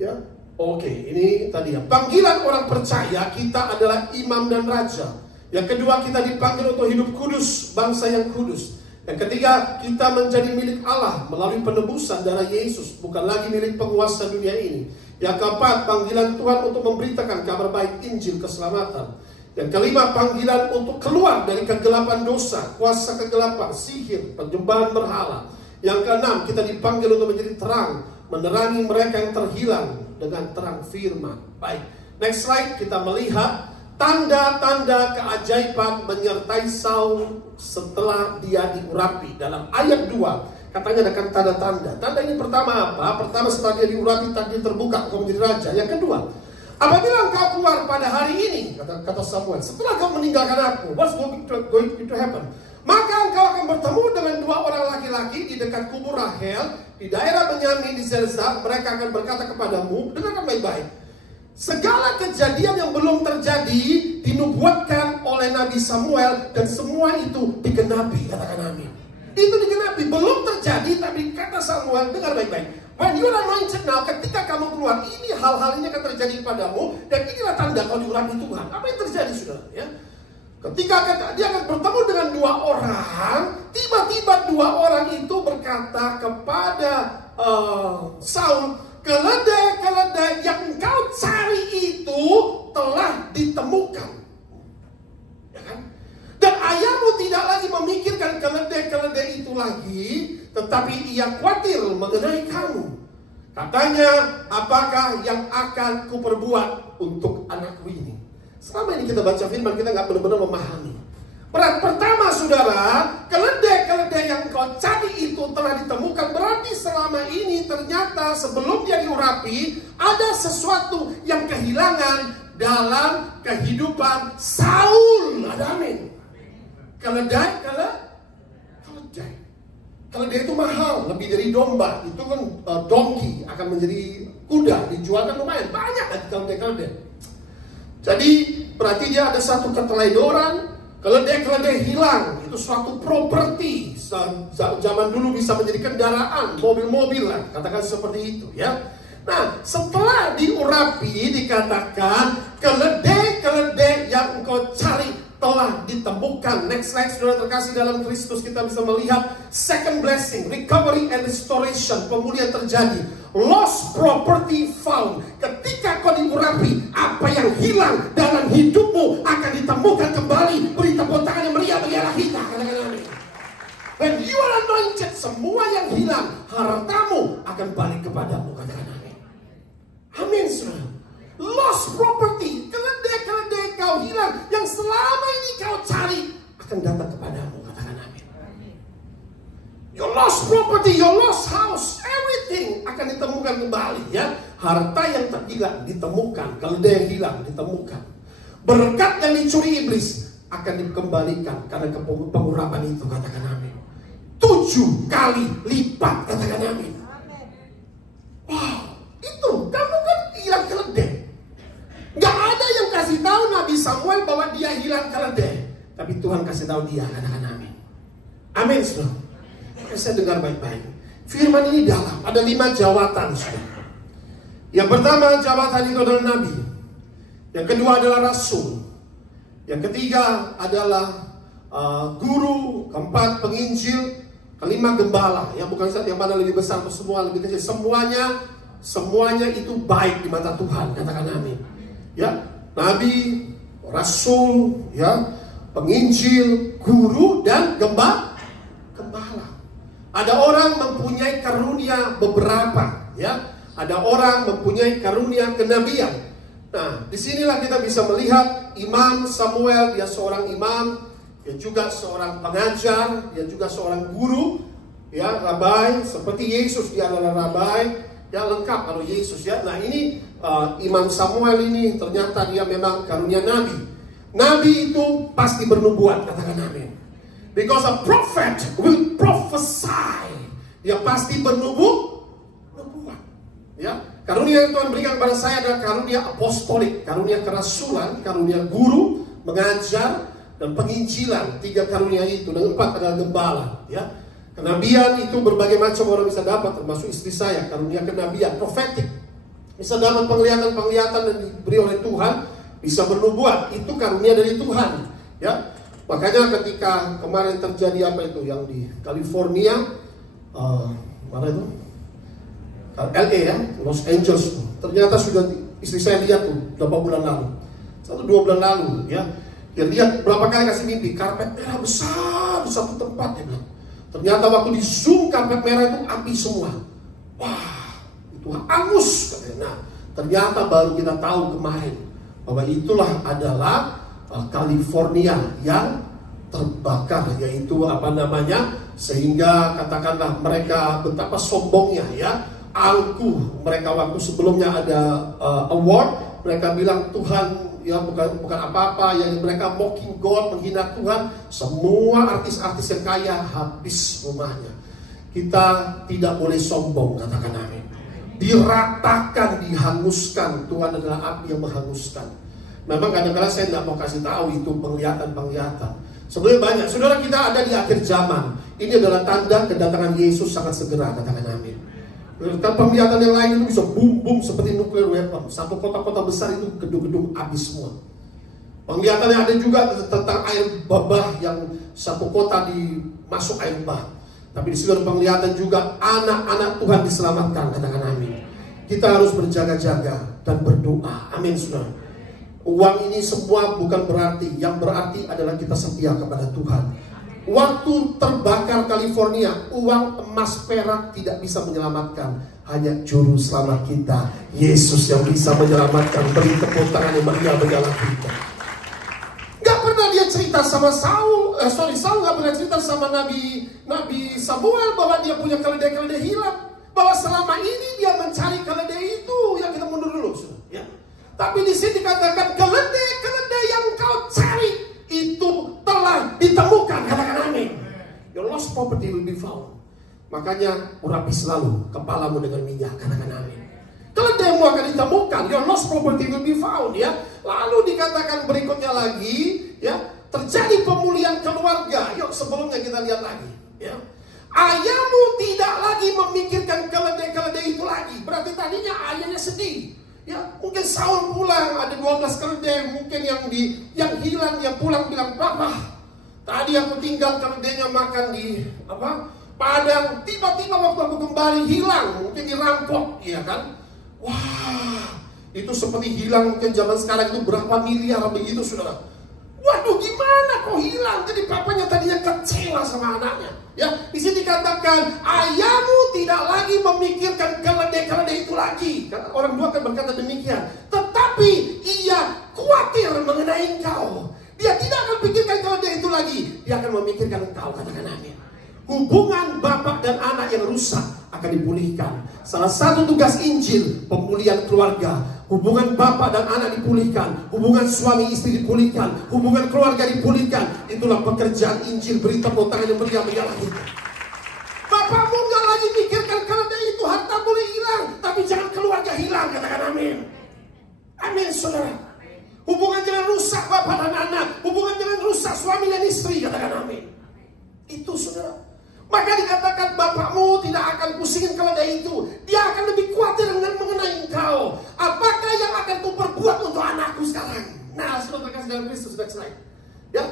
Ya. Oke, ini tadi ya. Panggilan orang percaya, kita adalah imam dan raja. Yang kedua, kita dipanggil untuk hidup kudus, bangsa yang kudus. Yang ketiga, kita menjadi milik Allah melalui penebusan darah Yesus, bukan lagi milik penguasa dunia ini. Yang keempat, panggilan Tuhan untuk memberitakan kabar baik Injil keselamatan. Yang kelima, panggilan untuk keluar dari kegelapan dosa, kuasa kegelapan, sihir, penyembahan berhala. Yang keenam, kita dipanggil untuk menjadi terang, menerangi mereka yang terhilang dengan terang firman. Baik, Next slide, kita melihat tanda-tanda keajaiban menyertai Saul setelah dia diurapi. Dalam ayat 2 katanya ada tanda-tanda. Tanda ini pertama apa? Pertama, setelah dia diurapi, takdir terbuka untuk menjadi raja. Yang kedua, apabila engkau keluar pada hari ini, kata Samuel, setelah kau meninggalkan aku, what's going to happen? Maka engkau akan bertemu dengan 2 orang laki-laki di dekat kubur Rahel di daerah Benyamin di Zelzah. Mereka akan berkata kepadamu, dengarkan baik-baik, segala kejadian yang belum terjadi dinubuatkan oleh Nabi Samuel, dan semua itu digenapi. Katakan amin. Itu digenapi, belum terjadi, tapi kata Samuel, dengar baik-baik, when you are anointed now, ketika kamu keluar, ini hal-hal ini akan terjadi padamu, dan inilah tanda kau diurapi Tuhan. Apa yang terjadi, saudara? Ya, ketika dia akan bertemu dengan 2 orang, tiba-tiba 2 orang itu berkata kepada Saul, keledai-keledai yang engkau cari itu telah ditemukan. Ya kan? Dan ayahmu tidak lagi memikirkan keledai-keledai itu lagi, tetapi ia khawatir mengenai kamu. Katanya, apakah yang akan kuperbuat untuk anakku ini? Selama ini kita baca firman, kita nggak benar-benar memahami. Pertama, saudara, keledai-keledai yang kau cari itu telah ditemukan. Berarti selama ini ternyata sebelum dia diurapi, ada sesuatu yang kehilangan dalam kehidupan Saul. Ada amin. Keledai itu mahal, lebih dari domba. Itu kan donkey akan menjadi kuda, dijualkan lumayan banyak keledai. Jadi berarti dia ada satu keteledoran. Keledai-keledai hilang, itu suatu properti. Zaman dulu bisa menjadi kendaraan, mobil-mobil lah, katakan seperti itu ya. Nah, setelah diurapi dikatakan keledai-keledai yang engkau cari telah ditemukan. Next slide, saudara terkasih dalam Kristus, kita bisa melihat second blessing, recovery and restoration, pemulihan terjadi. Lost property found. Ketika kau diurapi, apa yang hilang dalam hidupmu akan ditemukan kembali. Beri tepuk tangan yang meriah bagi Allah kita. When you are anointed, semua yang hilang, hartamu akan balik kepadamu. Katakan amin. Amin, saudara. Lost property, keledai-keledai kau hilang, yang selama ini kau cari, akan datang kepadamu. Katakan amin. Your lost property, your lost house, everything akan ditemukan kembali ya. Harta yang terhilang ditemukan, keledai yang hilang ditemukan. Berkat yang dicuri iblis akan dikembalikan karena pengurapan itu. Katakan amin. 7 kali lipat. Katakan amin. Wow, itu kamu kan hilang keledai. Gak ada yang kasih tahu Nabi Samuel bahwa dia hilang keledai, tapi Tuhan kasih tahu dia. Katakan amin. Amin, saudara. Saya dengar baik-baik. Firman ini dalam. Ada 5 jawatan, saudara. Yang pertama, jawatan itu adalah nabi. Yang kedua adalah rasul. Yang ketiga adalah guru. Keempat, penginjil. Kelima, gembala. Yang bukan yang mana lebih besar atau semua lebih kecil. Semuanya itu baik di mata Tuhan. Katakan amin. Ya, nabi, rasul, ya, penginjil, guru, dan gembala. Ada orang mempunyai karunia beberapa, ya. Ada orang mempunyai karunia kenabian. Nah, disinilah kita bisa melihat Imam Samuel, dia seorang imam, dia juga seorang pengajar, dia juga seorang guru, ya, rabai. Seperti Yesus, dia adalah rabai, ya, lengkap kalau Yesus, ya. Nah, ini Imam Samuel ini ternyata dia memang karunia nabi. Nabi itu pasti bernubuat, katakan amin. Because a prophet will prophesy. Dia pasti bernubuat. Ya, karunia yang Tuhan berikan kepada saya adalah karunia apostolik, karunia kerasulan, karunia guru, mengajar, dan penginjilan. 3 karunia itu, dan 4 adalah gembala. Ya, kenabian itu berbagai macam orang bisa dapat, termasuk istri saya, karunia kenabian, profetik. Bisa dapat penglihatan-penglihatan dan diberi oleh Tuhan, bisa bernubuat. Itu karunia dari Tuhan. Ya. Makanya ketika kemarin terjadi apa itu yang di California, mana itu? LA ya, Los Angeles. Ternyata sudah istri saya lihat tuh berapa bulan lalu, 1-2 bulan lalu ya. Dia lihat berapa kali kasih mimpi karpet merah besar di satu tempat, dia bilang. Ternyata waktu di zoom karpet merah itu api semua. Wah, itu hangus katanya. Nah, ternyata baru kita tahu kemarin bahwa itulah adalah California yang terbakar, yaitu apa namanya, sehingga katakanlah mereka betapa sombongnya ya, angkuh mereka waktu sebelumnya ada award, mereka bilang Tuhan ya bukan apa-apa, yang mereka mocking God, menghina Tuhan. Semua artis-artis yang kaya habis rumahnya. Kita tidak boleh sombong, katakan amin. Diratakan, dihanguskan. Tuhan adalah api yang menghanguskan. Memang kadang-kadang saya tidak mau kasih tahu itu penglihatan. Sebenarnya banyak. Saudara, kita ada di akhir zaman. Ini adalah tanda kedatangan Yesus sangat segera, katakan amin. Kan penglihatan yang lain itu bisa boom seperti nuclear weapon. Satu kota-kota besar itu gedung-gedung habis semua. Penglihatan yang ada juga tentang air bah yang satu kota masuk air bah. Tapi di sini ada penglihatan juga anak-anak Tuhan diselamatkan, katakan amin. Kita harus berjaga-jaga dan berdoa, amin saudara. Uang ini semua bukan berarti, yang berarti adalah kita setia kepada Tuhan. Waktu terbakar California, uang, emas, perak tidak bisa menyelamatkan. Hanya juru selamat kita, Yesus, yang bisa menyelamatkan. Beri tepuk tangan yang meriah bagi Allah kita. Gak pernah dia cerita sama Saul gak pernah cerita sama Nabi Samuel bahwa dia punya keledai-keledai hilang, bahwa selama ini dia mencari keledai itu. Yang kita mundur dulu ya. Tapi di sini dikatakan keledai yang kau cari itu telah ditemukan, katakan amin. Your lost property will be found. Makanya urapi selalu kepalamu dengan minyak, katakan amin. Keledaimu akan ditemukan, your lost property will be found ya. Lalu dikatakan berikutnya lagi ya, terjadi pemulihan keluarga. Yuk sebelumnya kita lihat lagi ya. Ayahmu tidak lagi memikirkan keledai-keledai itu lagi. Berarti tadinya ayahnya sedih. Ya, mungkin Saul pulang ada 12 keledai, mungkin yang hilang dia pulang bilang, "Papa, tadi aku tinggal keledainya makan di padang, tiba-tiba waktu aku kembali hilang, mungkin dirampok," ya kan? Wah, itu seperti hilang mungkin zaman sekarang itu berapa miliar begitu saudara. Waduh, gimana kok hilang? Jadi papanya tadinya kecewa sama anaknya. Ya, di sini dikatakan ayahmu tidak lagi memikirkan keledai-keledai itu lagi. Orang tua akan berkata demikian. Tetapi ia khawatir mengenai engkau. Dia tidak akan pikirkan keledai itu lagi. Dia akan memikirkan engkau, katakan amin. Hubungan bapak dan anak yang rusak akan dipulihkan. Salah satu tugas Injil, pemulihan keluarga. Hubungan bapak dan anak dipulihkan, hubungan suami istri dipulihkan, hubungan keluarga dipulihkan. Itulah pekerjaan Injil. Beri tepuk tangan yang meriah bagi Allah kita. Bapakmu nggak lagi pikirkan keledai itu, harta boleh hilang, tapi jangan keluarga hilang, katakan amin. Amin saudara. Hubungan jangan rusak bapak dan anak, hubungan jangan rusak suami dan istri, katakan amin. Itu saudara. Maka dikatakan bapakmu tidak akan pusingin keledai itu. Dia akan lebih khawatir dengan mengenai engkau. Apakah yang akan kau perbuat untuk anakku sekarang? Nah, saudara terkasih dalam Kristus, sudah selesai. Ya,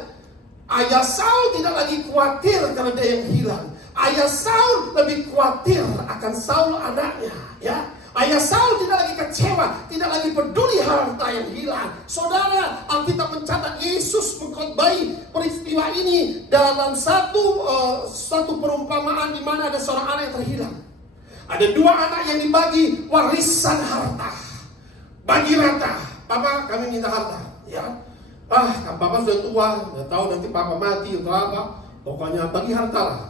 ayah Saul tidak lagi khawatir keledai yang hilang. Ayah Saul lebih khawatir akan Saul anaknya. Ya, ayah Saul tidak lagi kecewa, tidak lagi peduli harta yang hilang. Saudara, Alkitab mencatat Yesus mengkhotbahi peristiwa ini dalam satu perumpamaan di mana ada seorang anak yang terhilang. Ada 2 anak yang dibagi warisan harta. Bagi rata. Papa, kami minta harta. Ya, Papa sudah tua, nggak tahu nanti Papa mati atau apa. Pokoknya bagi harta lah.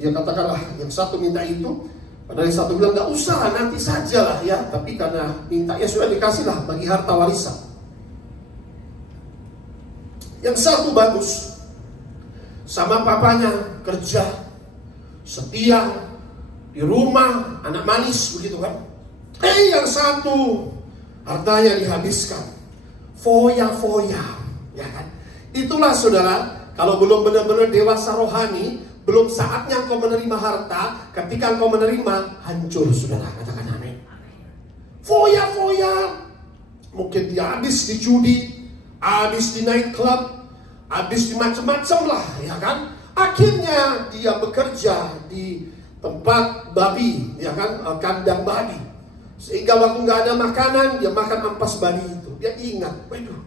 Yang katakanlah yang satu minta itu. Padahal yang satu bilang, nggak usah lah, nanti saja lah ya. Tapi karena minta, ya sudah dikasih lah bagi harta warisan. Yang satu bagus, sama papanya kerja, setia, di rumah, anak manis begitu kan. Yang satu hartanya dihabiskan, foya-foya, ya kan. Itulah saudara, kalau belum benar-benar dewasa rohani, belum saatnya engkau menerima harta. Ketika engkau menerima, hancur saudara, katakan amin. Foya-foya, mungkin dia habis di judi, habis di night club, habis di macam-macam lah, ya kan. Akhirnya dia bekerja di tempat babi, ya kan, kandang babi. Sehingga waktu nggak ada makanan, dia makan ampas babi itu. Dia ingat, waduh,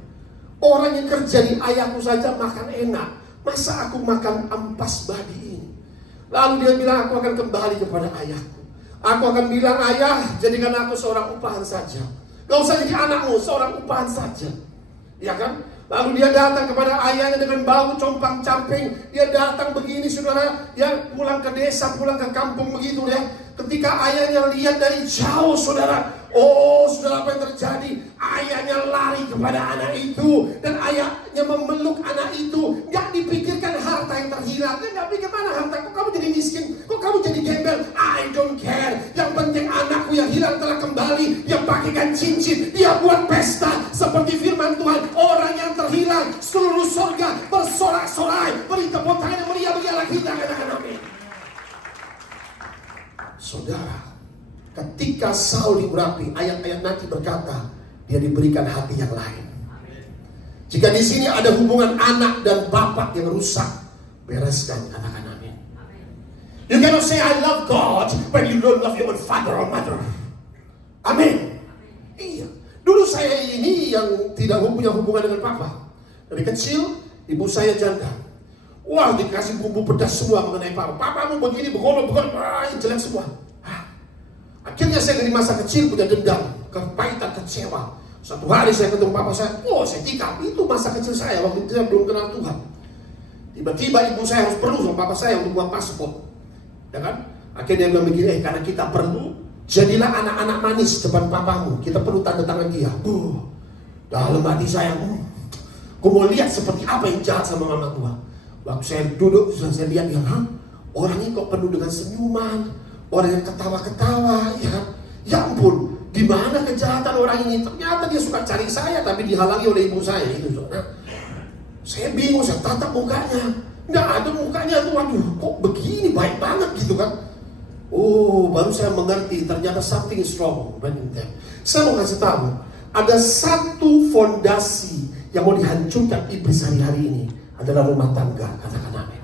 orang yang kerja di ayahku saja makan enak, masa aku makan ampas babi ini? Lalu dia bilang, aku akan kembali kepada ayahku. Aku akan bilang, ayah, jadikan aku seorang upahan saja. Gak usah jadi anakmu, seorang upahan saja. Ya kan? Lalu dia datang kepada ayahnya dengan bau compang-camping. Dia datang begini, saudara, ya, pulang ke desa, pulang ke kampung begitu ya. Ketika ayahnya lihat dari jauh, saudara, oh saudara, apa yang terjadi? Ayahnya lari kepada anak itu, dan ayahnya memeluk anak itu. Gak dipikirkan harta yang terhilang. Dia gak pikir, mana harta, kok kamu jadi miskin, kok kamu jadi gembel. I don't care. Yang penting anakku yang hilang telah kembali. Dia pakaikan cincin, dia buat pesta. Seperti firman Tuhan, orang yang terhilang, seluruh surga bersorak-sorai, beri tepuk tangan yang meriah bagi Allah kita. Katakan amin. Saudara, ketika Saul diurapi, ayat-ayat nanti berkata, dia diberikan hati yang lain. Jika di sini ada hubungan anak dan bapak yang rusak, bereskan, katakan amin. You cannot say I love God when you don't love your own father or mother. Amin. Iya. Dulu saya ini yang tidak punya hubungan dengan papa. Dari kecil, ibu saya janda. Wah, dikasih bumbu pedas semua mengenai papa. Papamu begini, begini, jelek semua. Akhirnya saya dari masa kecil punya dendam, kepahitan, kecewa. Satu hari saya ketemu papa saya, oh saya tikam. Itu masa kecil saya, waktu itu saya belum kenal Tuhan. Tiba-tiba ibu saya harus perlu sama papa saya untuk buat paspor. Ya kan? Akhirnya dia bilang begini, karena kita perlu, jadilah anak-anak manis depan papamu. Kita perlu tanda tangan dia. Dalam hati saya, aku mau lihat seperti apa yang jahat sama mama gua. Waktu saya duduk, saya lihat dia, orang ini kok penuh dengan senyuman, orang yang ketawa-ketawa, ya kan? Ya ampun, di mana kejahatan orang ini? Ternyata dia suka cari saya, tapi dihalangi oleh ibu saya. Itu, saya bingung, saya tatap mukanya, nggak ada mukanya tuh, waduh, kok begini, baik banget gitu kan? Oh, baru saya mengerti, ternyata something is wrong. Saya mau kasih tahu, ada satu fondasi yang mau dihancurkan iblis hari-hari ini. Adalah rumah tangga, katakan amin.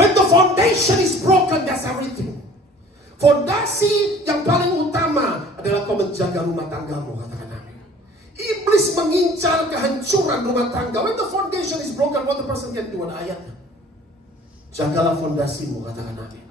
When the foundation is broken, that's everything. Fondasi yang paling utama adalah kau menjaga rumah tanggamu, katakan amin. Iblis mengincar kehancuran rumah tangga. When the foundation is broken, what the person can do? Ayatnya, jagalah fondasimu, katakan amin.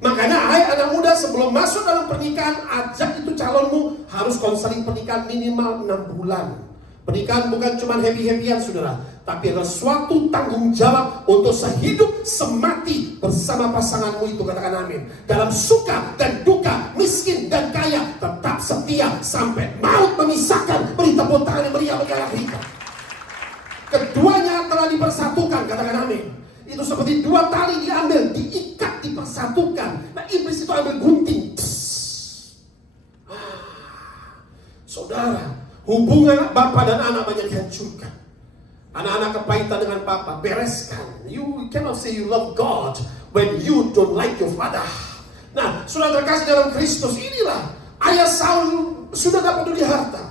Makanya hai anak muda, sebelum masuk dalam pernikahan, ajak itu calonmu harus konseling pernikahan minimal 6 bulan. Pernikahan bukan cuma happy-happyan, saudara, tapi adalah suatu tanggung jawab untuk sehidup semati bersama pasanganmu itu, katakan amin. Dalam suka dan duka, miskin dan kaya, tetap setia sampai maut memisahkan. Beri tepuk tangan yang meriah bagi Allah kita. Keduanya telah dipersatukan, katakan amin. Itu seperti dua tali diambil, diikat, dipersatukan. Nah, iblis itu ambil gunting. Saudara, hubungan bapak dan anak banyak dihancurkan. Anak-anak kepahitan dengan papa, bereskan. You cannot say you love God when you don't like your father. Nah, sudah terkasih dalam Kristus, inilah ayah Saul sudah tak peduli harta.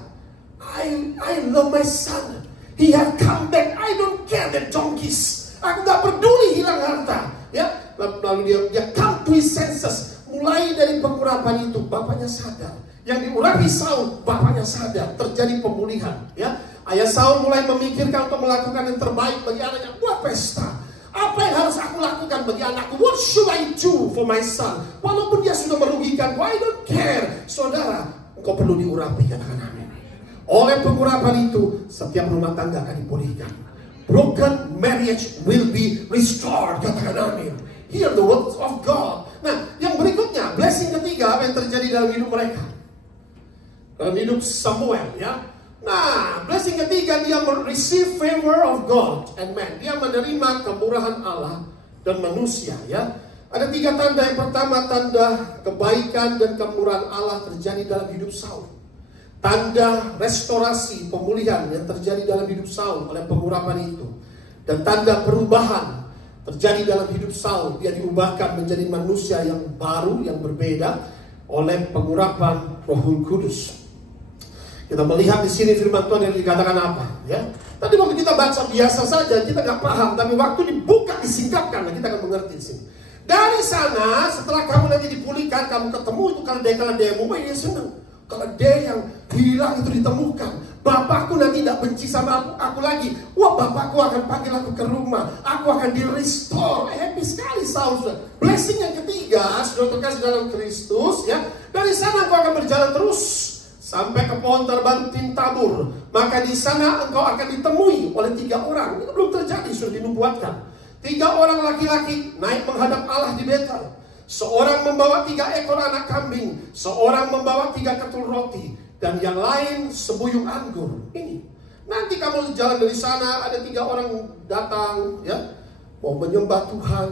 I love my son. He has come back. I don't care the donkeys. Aku gak peduli hilang harta. Ya, lalu dia come to his senses. Mulai dari pengurapan itu, bapaknya sadar. Yang diurapi Saul, bapaknya sadar, terjadi pemulihan. Ya, ayah Saul mulai memikirkan untuk melakukan yang terbaik bagi anaknya. Buat pesta. Apa yang harus aku lakukan bagi anakku? What should I do for my son? Walaupun dia sudah merugikan, I don't care. Saudara, engkau perlu diurapi, katakan amin. Oleh pengurapan itu, setiap rumah tangga akan dipulihkan. Broken marriage will be restored, katakan amin. Hear the words of God. Nah, yang berikutnya, blessing ketiga, apa yang terjadi dalam hidup mereka? Dalam hidup Samuel, ya. Nah, blessing ketiga, dia receive favor of God and man. Dia menerima kemurahan Allah dan manusia, ya. Ada 3 tanda. Yang pertama, tanda kebaikan dan kemurahan Allah terjadi dalam hidup Saul. Tanda restorasi, pemulihan yang terjadi dalam hidup Saul oleh pengurapan itu. Dan tanda perubahan terjadi dalam hidup Saul. Dia diubahkan menjadi manusia yang baru, yang berbeda oleh pengurapan Roh Kudus. Kita melihat di sini firman Tuhan yang dikatakan apa, ya? Tadi waktu kita baca biasa saja, kita nggak paham, tapi waktu dibuka, disingkapkan, kita akan mengerti di sini. Dari sana, setelah kamu nanti dipulihkan, kamu ketemu itu keledai-keledaimu, dia senang. Keledai yang hilang itu ditemukan. Bapakku nanti tidak benci sama aku lagi. Wah, bapakku akan panggil aku ke rumah. Aku akan di-restore. Happy sekali Saul. Blessing yang ketiga, sudah terkasih dalam Kristus, ya. Dari sana aku akan berjalan terus sampai ke pohon terbang Tabur, maka di sana engkau akan ditemui oleh 3 orang. Ini belum terjadi, sudah dinubuatkan. 3 orang laki-laki naik menghadap Allah di Betel. Seorang membawa 3 ekor anak kambing, seorang membawa 3 ketul roti, dan yang lain sebuyung anggur. Ini nanti kamu jalan dari sana, ada 3 orang datang, ya, mau menyembah Tuhan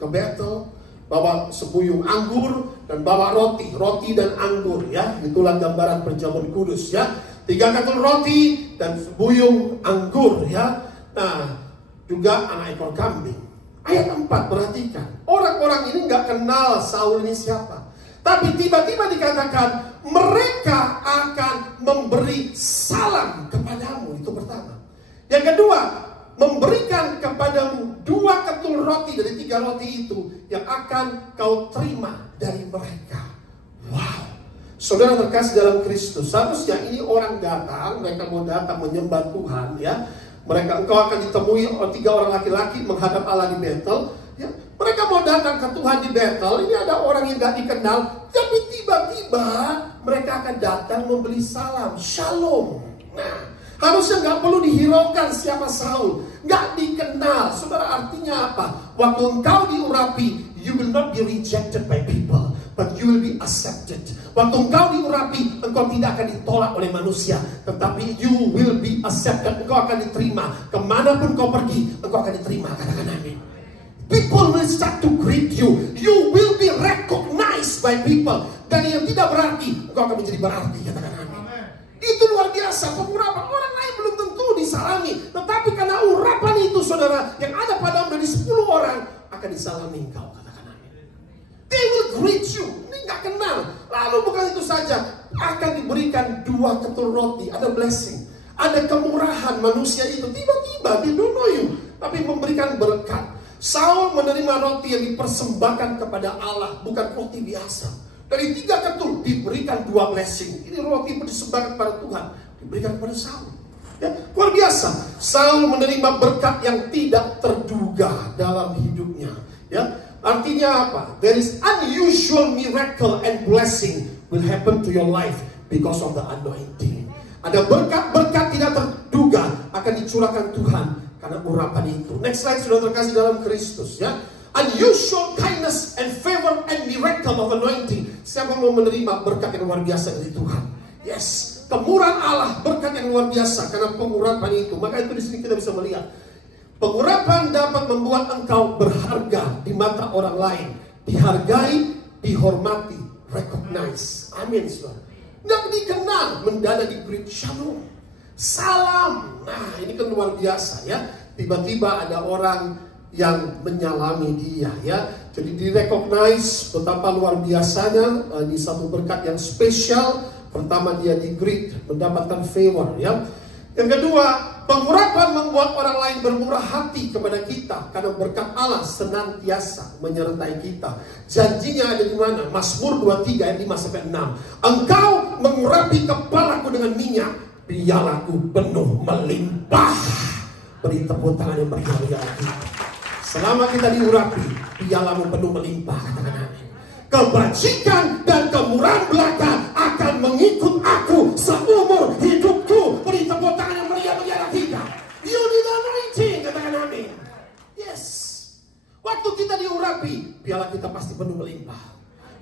ke Betel, bawa sebuyung anggur dan bawa roti dan anggur, ya. Itulah gambaran perjamuan kudus, ya. 3 ketul roti dan sebuyung anggur, ya. Nah, juga anak ekor kambing. Ayat 4, perhatikan. Orang-orang ini nggak kenal Saul ini siapa. Tapi tiba-tiba dikatakan mereka akan memberi salam kepadamu. Itu pertama. Yang kedua, memberikan kepadamu 2 ketul roti dari 3 roti itu yang akan kau terima dari mereka. Wow. Saudara terkasih dalam Kristus, seharusnya ini orang datang, mereka mau datang menyembah Tuhan, ya. Mereka, engkau akan ditemui oleh 3 orang laki-laki menghadap Allah di Betel, ya. Mereka mau datang ke Tuhan di Betel. Ini ada orang yang gak dikenal, tapi tiba-tiba mereka akan datang memberi salam, shalom. Nah, harusnya gak perlu dihiraukan siapa Saul, gak dikenal. Saudara, artinya apa? Waktu engkau diurapi, you will not be rejected by people, but you will be accepted. Waktu engkau diurapi, engkau tidak akan ditolak oleh manusia, tetapi you will be accepted. Engkau akan diterima. Kemanapun kau pergi, engkau akan diterima. Katakan amin. People will start to greet you. You will be recognized by people. Dan yang tidak berarti, engkau akan menjadi berarti. Katakan amin. Itu luar biasa. Pengurapan orang lain belum tentu disalami, tetapi karena urapan itu, saudara, yang ada padamu dari 10 orang akan disalami engkau. They will greet you. Ini gak kenal. Lalu bukan itu saja, akan diberikan 2 ketul roti. Ada blessing, ada kemurahan manusia itu. Tiba-tiba they don't know you, tapi memberikan berkat. Saul menerima roti yang dipersembahkan kepada Allah, bukan roti biasa. Dari 3 ketul diberikan 2 blessing. Ini roti persembahkan kepada Tuhan, diberikan kepada Saul, ya. Luar biasa. Saul menerima berkat yang tidak terduga dalam hidupnya, ya. Artinya apa? There is unusual miracle and blessing will happen to your life because of the anointing. Ada berkat-berkat tidak terduga akan dicurahkan Tuhan karena urapan itu. Next slide, sudah terkasih dalam Kristus, ya. Unusual kindness and favor and miracle of anointing. Siapa mau menerima berkat yang luar biasa dari Tuhan? Yes, kemurahan Allah, berkat yang luar biasa karena pengurapan itu. Maka itu di sini kita bisa melihat pengurapan dapat membuat engkau berharga di mata orang lain, dihargai, dihormati, recognize. Amin, saudara. Nggak dikenal, mendadak diberi shalom, salam. Nah, ini kan luar biasa, ya. Tiba-tiba ada orang yang menyalami dia, ya. Jadi direcognize betapa luar biasanya. Di satu berkat yang spesial. Pertama, dia di greet, mendapatkan favor, ya. Yang kedua, pengurapan membuat orang lain bermurah hati kepada kita karena berkat Allah senantiasa menyertai kita. Janjinya ada di mana? Mazmur 23 ayat 5-6. Engkau mengurapi kepalaku dengan minyak, pialaku penuh melimpah. Beri tepuk tangan yang meriah lagi. Selama kita diurapi, pialamu penuh melimpah. Katakan amin. Kebajikan dan kemurahan belaka akan mengikut aku seumur hidupku. Beri tepuk tangan yang meriah lagi. You need anointing. Katakan amin. Yes. Waktu kita diurapi, piala kita pasti penuh melimpah.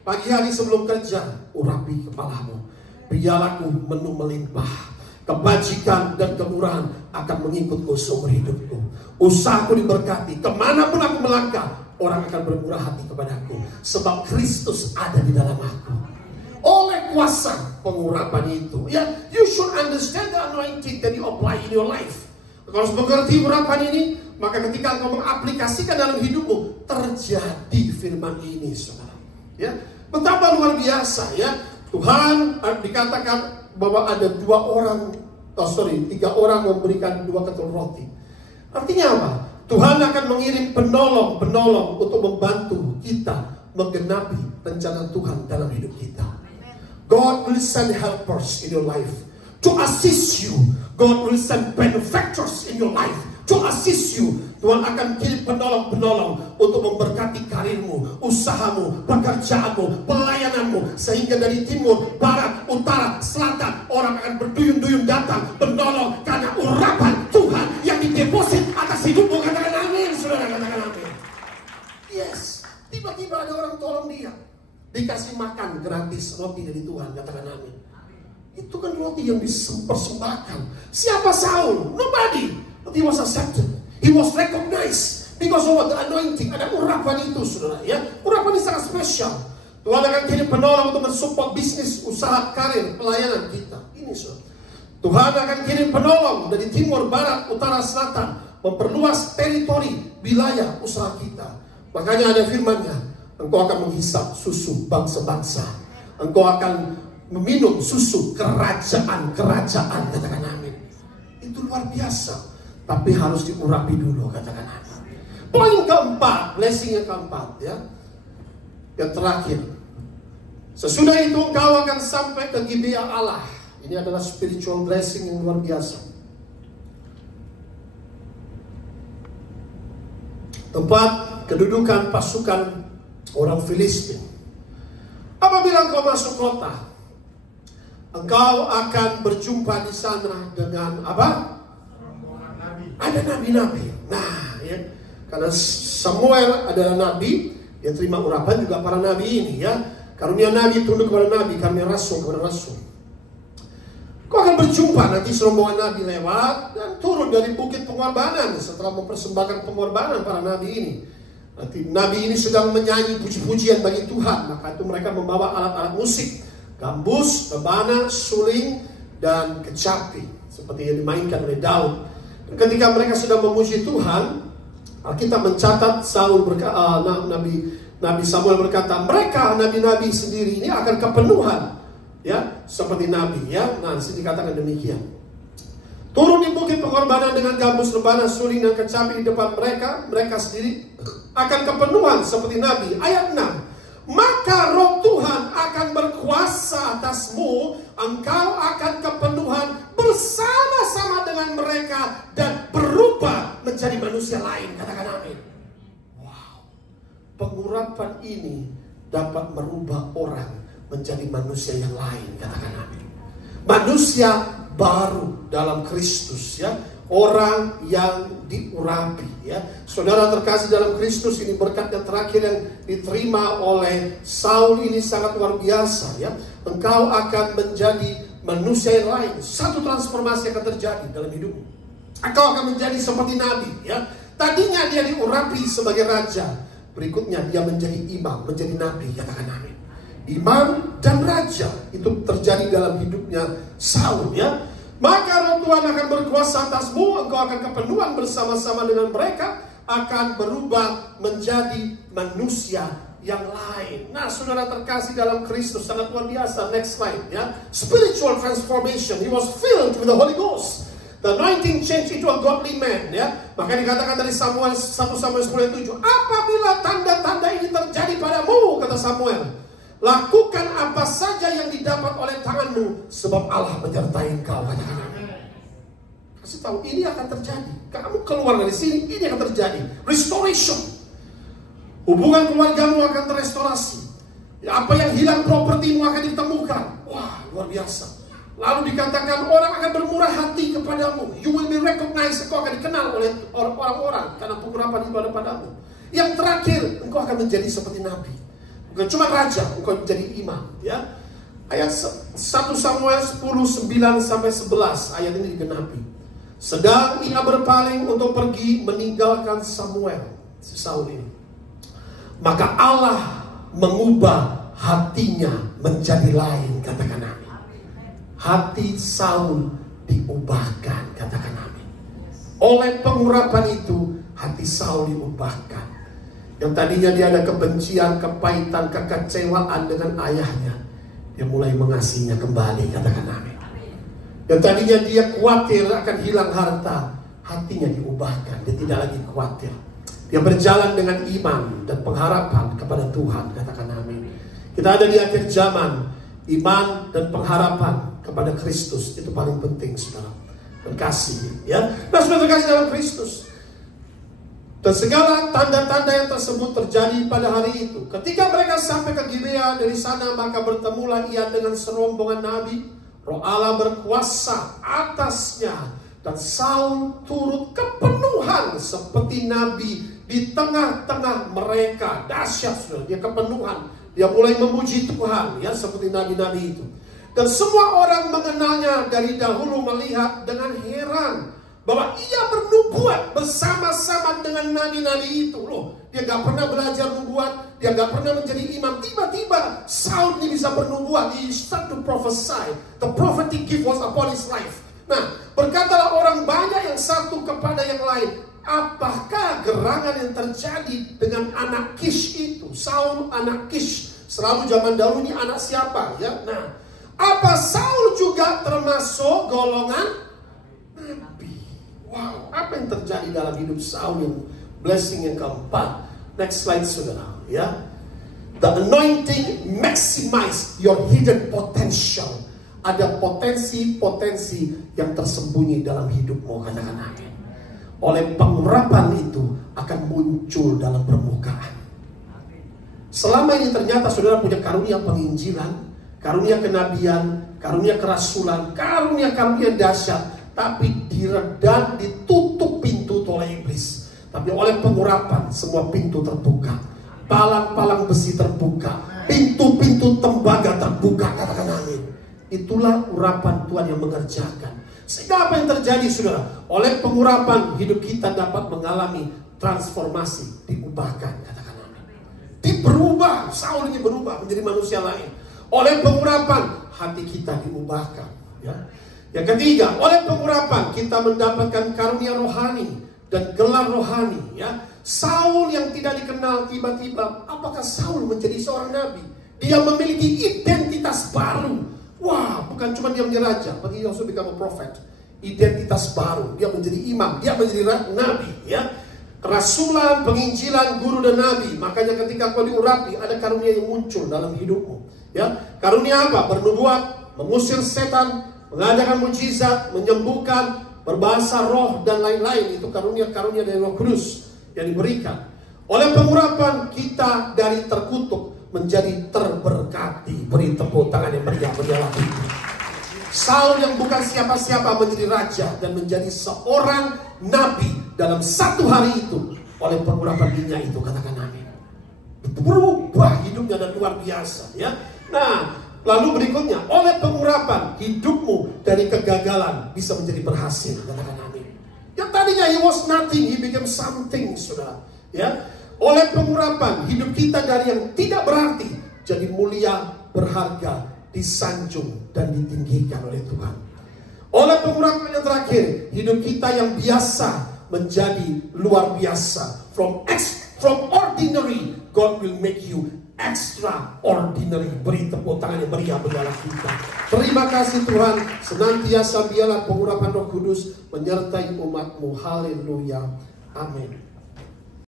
Pagi hari sebelum kerja, urapi kepalamu, pialaku penuh melimpah. Kebajikan dan kemurahan akan mengikutku seumur hidupku. Usahaku diberkati. Kemanapun aku melangkah, orang akan bermurah hati kepadaku. Sebab Kristus ada di dalam aku. Oleh kuasa pengurapan itu, ya, you should understand the anointing that you apply in your life. Kalau mengerti urapan ini, maka ketika engkau mengaplikasikan dalam hidupmu, terjadi firman ini, saudara. Ya, betapa luar biasa, ya. Tuhan dikatakan bahwa ada 3 orang memberikan 2 ketul roti. Artinya apa? Tuhan akan mengirim penolong-penolong untuk membantu kita menggenapi rencana Tuhan dalam hidup kita. God will send helpers in your life to assist you. God will send benefactors in your life to assist you. Tuhan akan kirim penolong-penolong untuk memberkati karirmu, usahamu, pekerjaanmu, pelayananmu. Sehingga dari timur, barat, utara, selatan, orang akan berduyun-duyun datang menolong karena urapan Tuhan yang dideposit atas hidupmu. Katakan amin, saudara, katakan amin. Yes, tiba-tiba ada orang tolong dia, dikasih makan gratis roti dari Tuhan. Katakan amin. Itu kan roti yang dipersembahkan. Siapa Saul? Nobody. But he was accepted. He was recognized because of the anointing. Ada urapan itu, saudara, ya. Urapan ini sangat spesial. Tuhan akan kirim penolong untuk mensupport bisnis, usaha, karir, pelayanan kita. Ini, saudara. Tuhan akan kirim penolong dari timur, barat, utara, selatan, memperluas teritori, wilayah usaha kita. Makanya ada firman-Nya, engkau akan menghisap susu bangsa-bangsa. Engkau akan meminum susu kerajaan-kerajaan. Katakan amin. Itu luar biasa. Tapi harus diurapi dulu. Katakan amin. Poin keempat, blessing yang keempat, ya. Yang terakhir, sesudah itu engkau akan sampai ke Gibea Allah. Ini adalah spiritual blessing yang luar biasa. Tempat kedudukan pasukan orang Filistin. Apabila engkau masuk kota, engkau akan berjumpa di sana dengan apa? Ada nabi-nabi. Nah, ya, karena Samuel adalah nabi, dia terima urapan juga para nabi ini, ya. Karunia nabi tunduk kepada nabi, karunia rasul kepada rasul. Kau akan berjumpa nanti serombongan nabi lewat dan turun dari bukit pengorbanan setelah mempersembahkan pengorbanan para nabi ini. Nanti nabi ini sedang menyanyi puji-pujian bagi Tuhan, maka itu mereka membawa alat-alat musik, gambus, rebana, suling, dan kecapi seperti yang dimainkan oleh Daud. Dan ketika mereka sedang memuji Tuhan, Alkitab mencatat Nabi Samuel berkata, mereka nabi-nabi sendiri ini akan kepenuhan, ya, seperti nabi, ya. Nah, di sini dikatakan demikian. Turun di bukit pengorbanan dengan gambus, rebana, suling, dan kecapi di depan mereka, mereka sendiri akan kepenuhan seperti nabi. Ayat 6. Maka roh Tuhan akan berkuasa atasmu, engkau akan kepenuhan bersama-sama dengan mereka dan berubah menjadi manusia lain. Katakan amin. Wow. Pengurapan ini dapat merubah orang menjadi manusia yang lain. Katakan amin. Manusia baru dalam Kristus, ya. Orang yang diurapi, ya. Saudara terkasih dalam Kristus, ini berkat yang terakhir yang diterima oleh Saul ini sangat luar biasa, ya. Engkau akan menjadi manusia yang lain. Satu transformasi akan terjadi dalam hidupmu. Engkau akan menjadi seperti nabi, ya. Tadinya dia diurapi sebagai raja, berikutnya dia menjadi imam, menjadi nabi. Katakan amin. Imam dan raja itu terjadi dalam hidupnya Saul, ya. Maka roh Tuhan akan berkuasa atasmu, engkau akan kepenuhan bersama-sama dengan mereka, akan berubah menjadi manusia yang lain. Nah, saudara terkasih dalam Kristus, sangat luar biasa. Next slide, ya. Spiritual transformation. He was filled with the Holy Ghost. The anointing changed into a godly man, ya. Maka dikatakan dari 1 Samuel 10:7, apabila tanda-tanda ini terjadi padamu, kata Samuel, lakukan apa saja yang didapat oleh tanganmu, sebab Allah menyertai engkau. Kasih tahu, ini akan terjadi. Kamu keluar dari sini, ini akan terjadi. Restoration. Hubungan keluargamu akan terestorasi. Ya, apa yang hilang propertimu akan ditemukan. Wah, luar biasa. Lalu dikatakan orang akan bermurah hati kepadamu. You will be recognized. Engkau akan dikenal oleh orang-orang karena pengurapan itu ada padamu. Yang terakhir, engkau akan menjadi seperti nabi. Bukan cuma raja, engkau menjadi imam, ya. Ayat 1 Samuel 10:9-11, ayat ini digenapi. Sedang ia berpaling untuk pergi meninggalkan Samuel, si Saul ini. Maka Allah mengubah hatinya menjadi lain. Katakan amin. Hati Saul diubahkan. Katakan amin. Oleh pengurapan itu, hati Saul diubahkan. Yang tadinya dia ada kebencian, kepahitan, kekecewaan dengan ayahnya, dia mulai mengasihinya kembali. Katakan amin. Yang tadinya dia khawatir akan hilang harta, hatinya diubahkan. Dia tidak lagi khawatir. Dia berjalan dengan iman dan pengharapan kepada Tuhan. Katakan amin. Kita ada di akhir zaman. Iman dan pengharapan kepada Kristus itu paling penting, saudara. Berkasih, ya. Nah, sudah terkasih dalam Kristus. Dan segala tanda-tanda yang tersebut terjadi pada hari itu. Ketika mereka sampai ke Gibea, dari sana maka bertemulah ia dengan serombongan nabi. Roh Allah berkuasa atasnya, dan Saul turut kepenuhan seperti nabi di tengah-tengah mereka. Dahsyat, saudara, dia kepenuhan. Dia mulai memuji Tuhan, ya, seperti nabi-nabi itu. Dan semua orang mengenalnya dari dahulu, melihat dengan heran bahwa ia bernubuat bersama-sama dengan nabi-nabi itu. Loh, dia gak pernah belajar nubuat, dia gak pernah menjadi imam. Tiba-tiba Saul ini bisa bernubuat. He start to prophesy. The prophetic gift was upon his life. Nah, berkatalah orang banyak yang satu kepada yang lain, apakah gerangan yang terjadi dengan anak Kish itu? Saul anak Kish. Selalu zaman dahulu ini anak siapa, ya? Nah, apa Saul juga termasuk golongan nabi? Wow, apa yang terjadi dalam hidup Saul yang blessing yang keempat? Next slide, saudara, ya. The anointing maximize your hidden potential. Ada potensi-potensi yang tersembunyi dalam hidupmu, katakan amin. Oleh pengurapan itu akan muncul dalam permukaan. Selama ini ternyata saudara punya karunia penginjilan, karunia kenabian, karunia kerasulan, karunia-karunia dahsyat, tapi diredam, ditutup pintu oleh iblis. Tapi oleh pengurapan semua pintu terbuka, palang-palang besi terbuka, pintu-pintu tembaga terbuka, katakan amin. Itulah urapan Tuhan yang mengerjakan. Sehingga apa yang terjadi, saudara? Oleh pengurapan hidup kita dapat mengalami transformasi, diubahkan, katakan amin. Berubah, Saul ini berubah menjadi manusia lain. Oleh pengurapan hati kita diubahkan, ya. Yang ketiga, oleh pengurapan kita mendapatkan karunia rohani dan gelar rohani, ya. Saul yang tidak dikenal tiba-tiba, apakah Saul menjadi seorang nabi? Dia memiliki identitas baru. Wah, bukan cuma dia menjadi raja, but he also become a prophet. Identitas baru, dia menjadi imam, dia menjadi nabi, ya. Kerasulan, penginjilan, guru dan nabi. Makanya ketika kau diurapi, ada karunia yang muncul dalam hidupmu, ya. Karunia apa? Bernubuat, mengusir setan, mengadakan mujizat, menyembuhkan, berbahasa roh dan lain-lain. Itu karunia-karunia dari Roh Kudus yang diberikan. Oleh pengurapan kita dari terkutuk menjadi terberkati. Beri tepuk tangan yang meriah lagi. Saul yang bukan siapa-siapa menjadi raja dan menjadi seorang nabi dalam satu hari itu oleh pengurapan minyak itu, katakan amin. Berubah hidupnya dan luar biasa, ya. Nah, lalu berikutnya, oleh pengurapan hidupmu dari kegagalan bisa menjadi berhasil, katakan amin. Yang tadinya he was nothing, he became something, saudara, ya. Oleh pengurapan hidup kita dari yang tidak berarti jadi mulia, berharga, disanjung dan ditinggikan oleh Tuhan. Oleh pengurapan yang terakhir, hidup kita yang biasa menjadi luar biasa. From ordinary, God will make you extraordinary. Beri tepuk tangan yang meriah dalam kita. Terima kasih Tuhan. Senantiasa biarlah pengurapan Roh Kudus menyertai umatmu. Haleluya. Amin.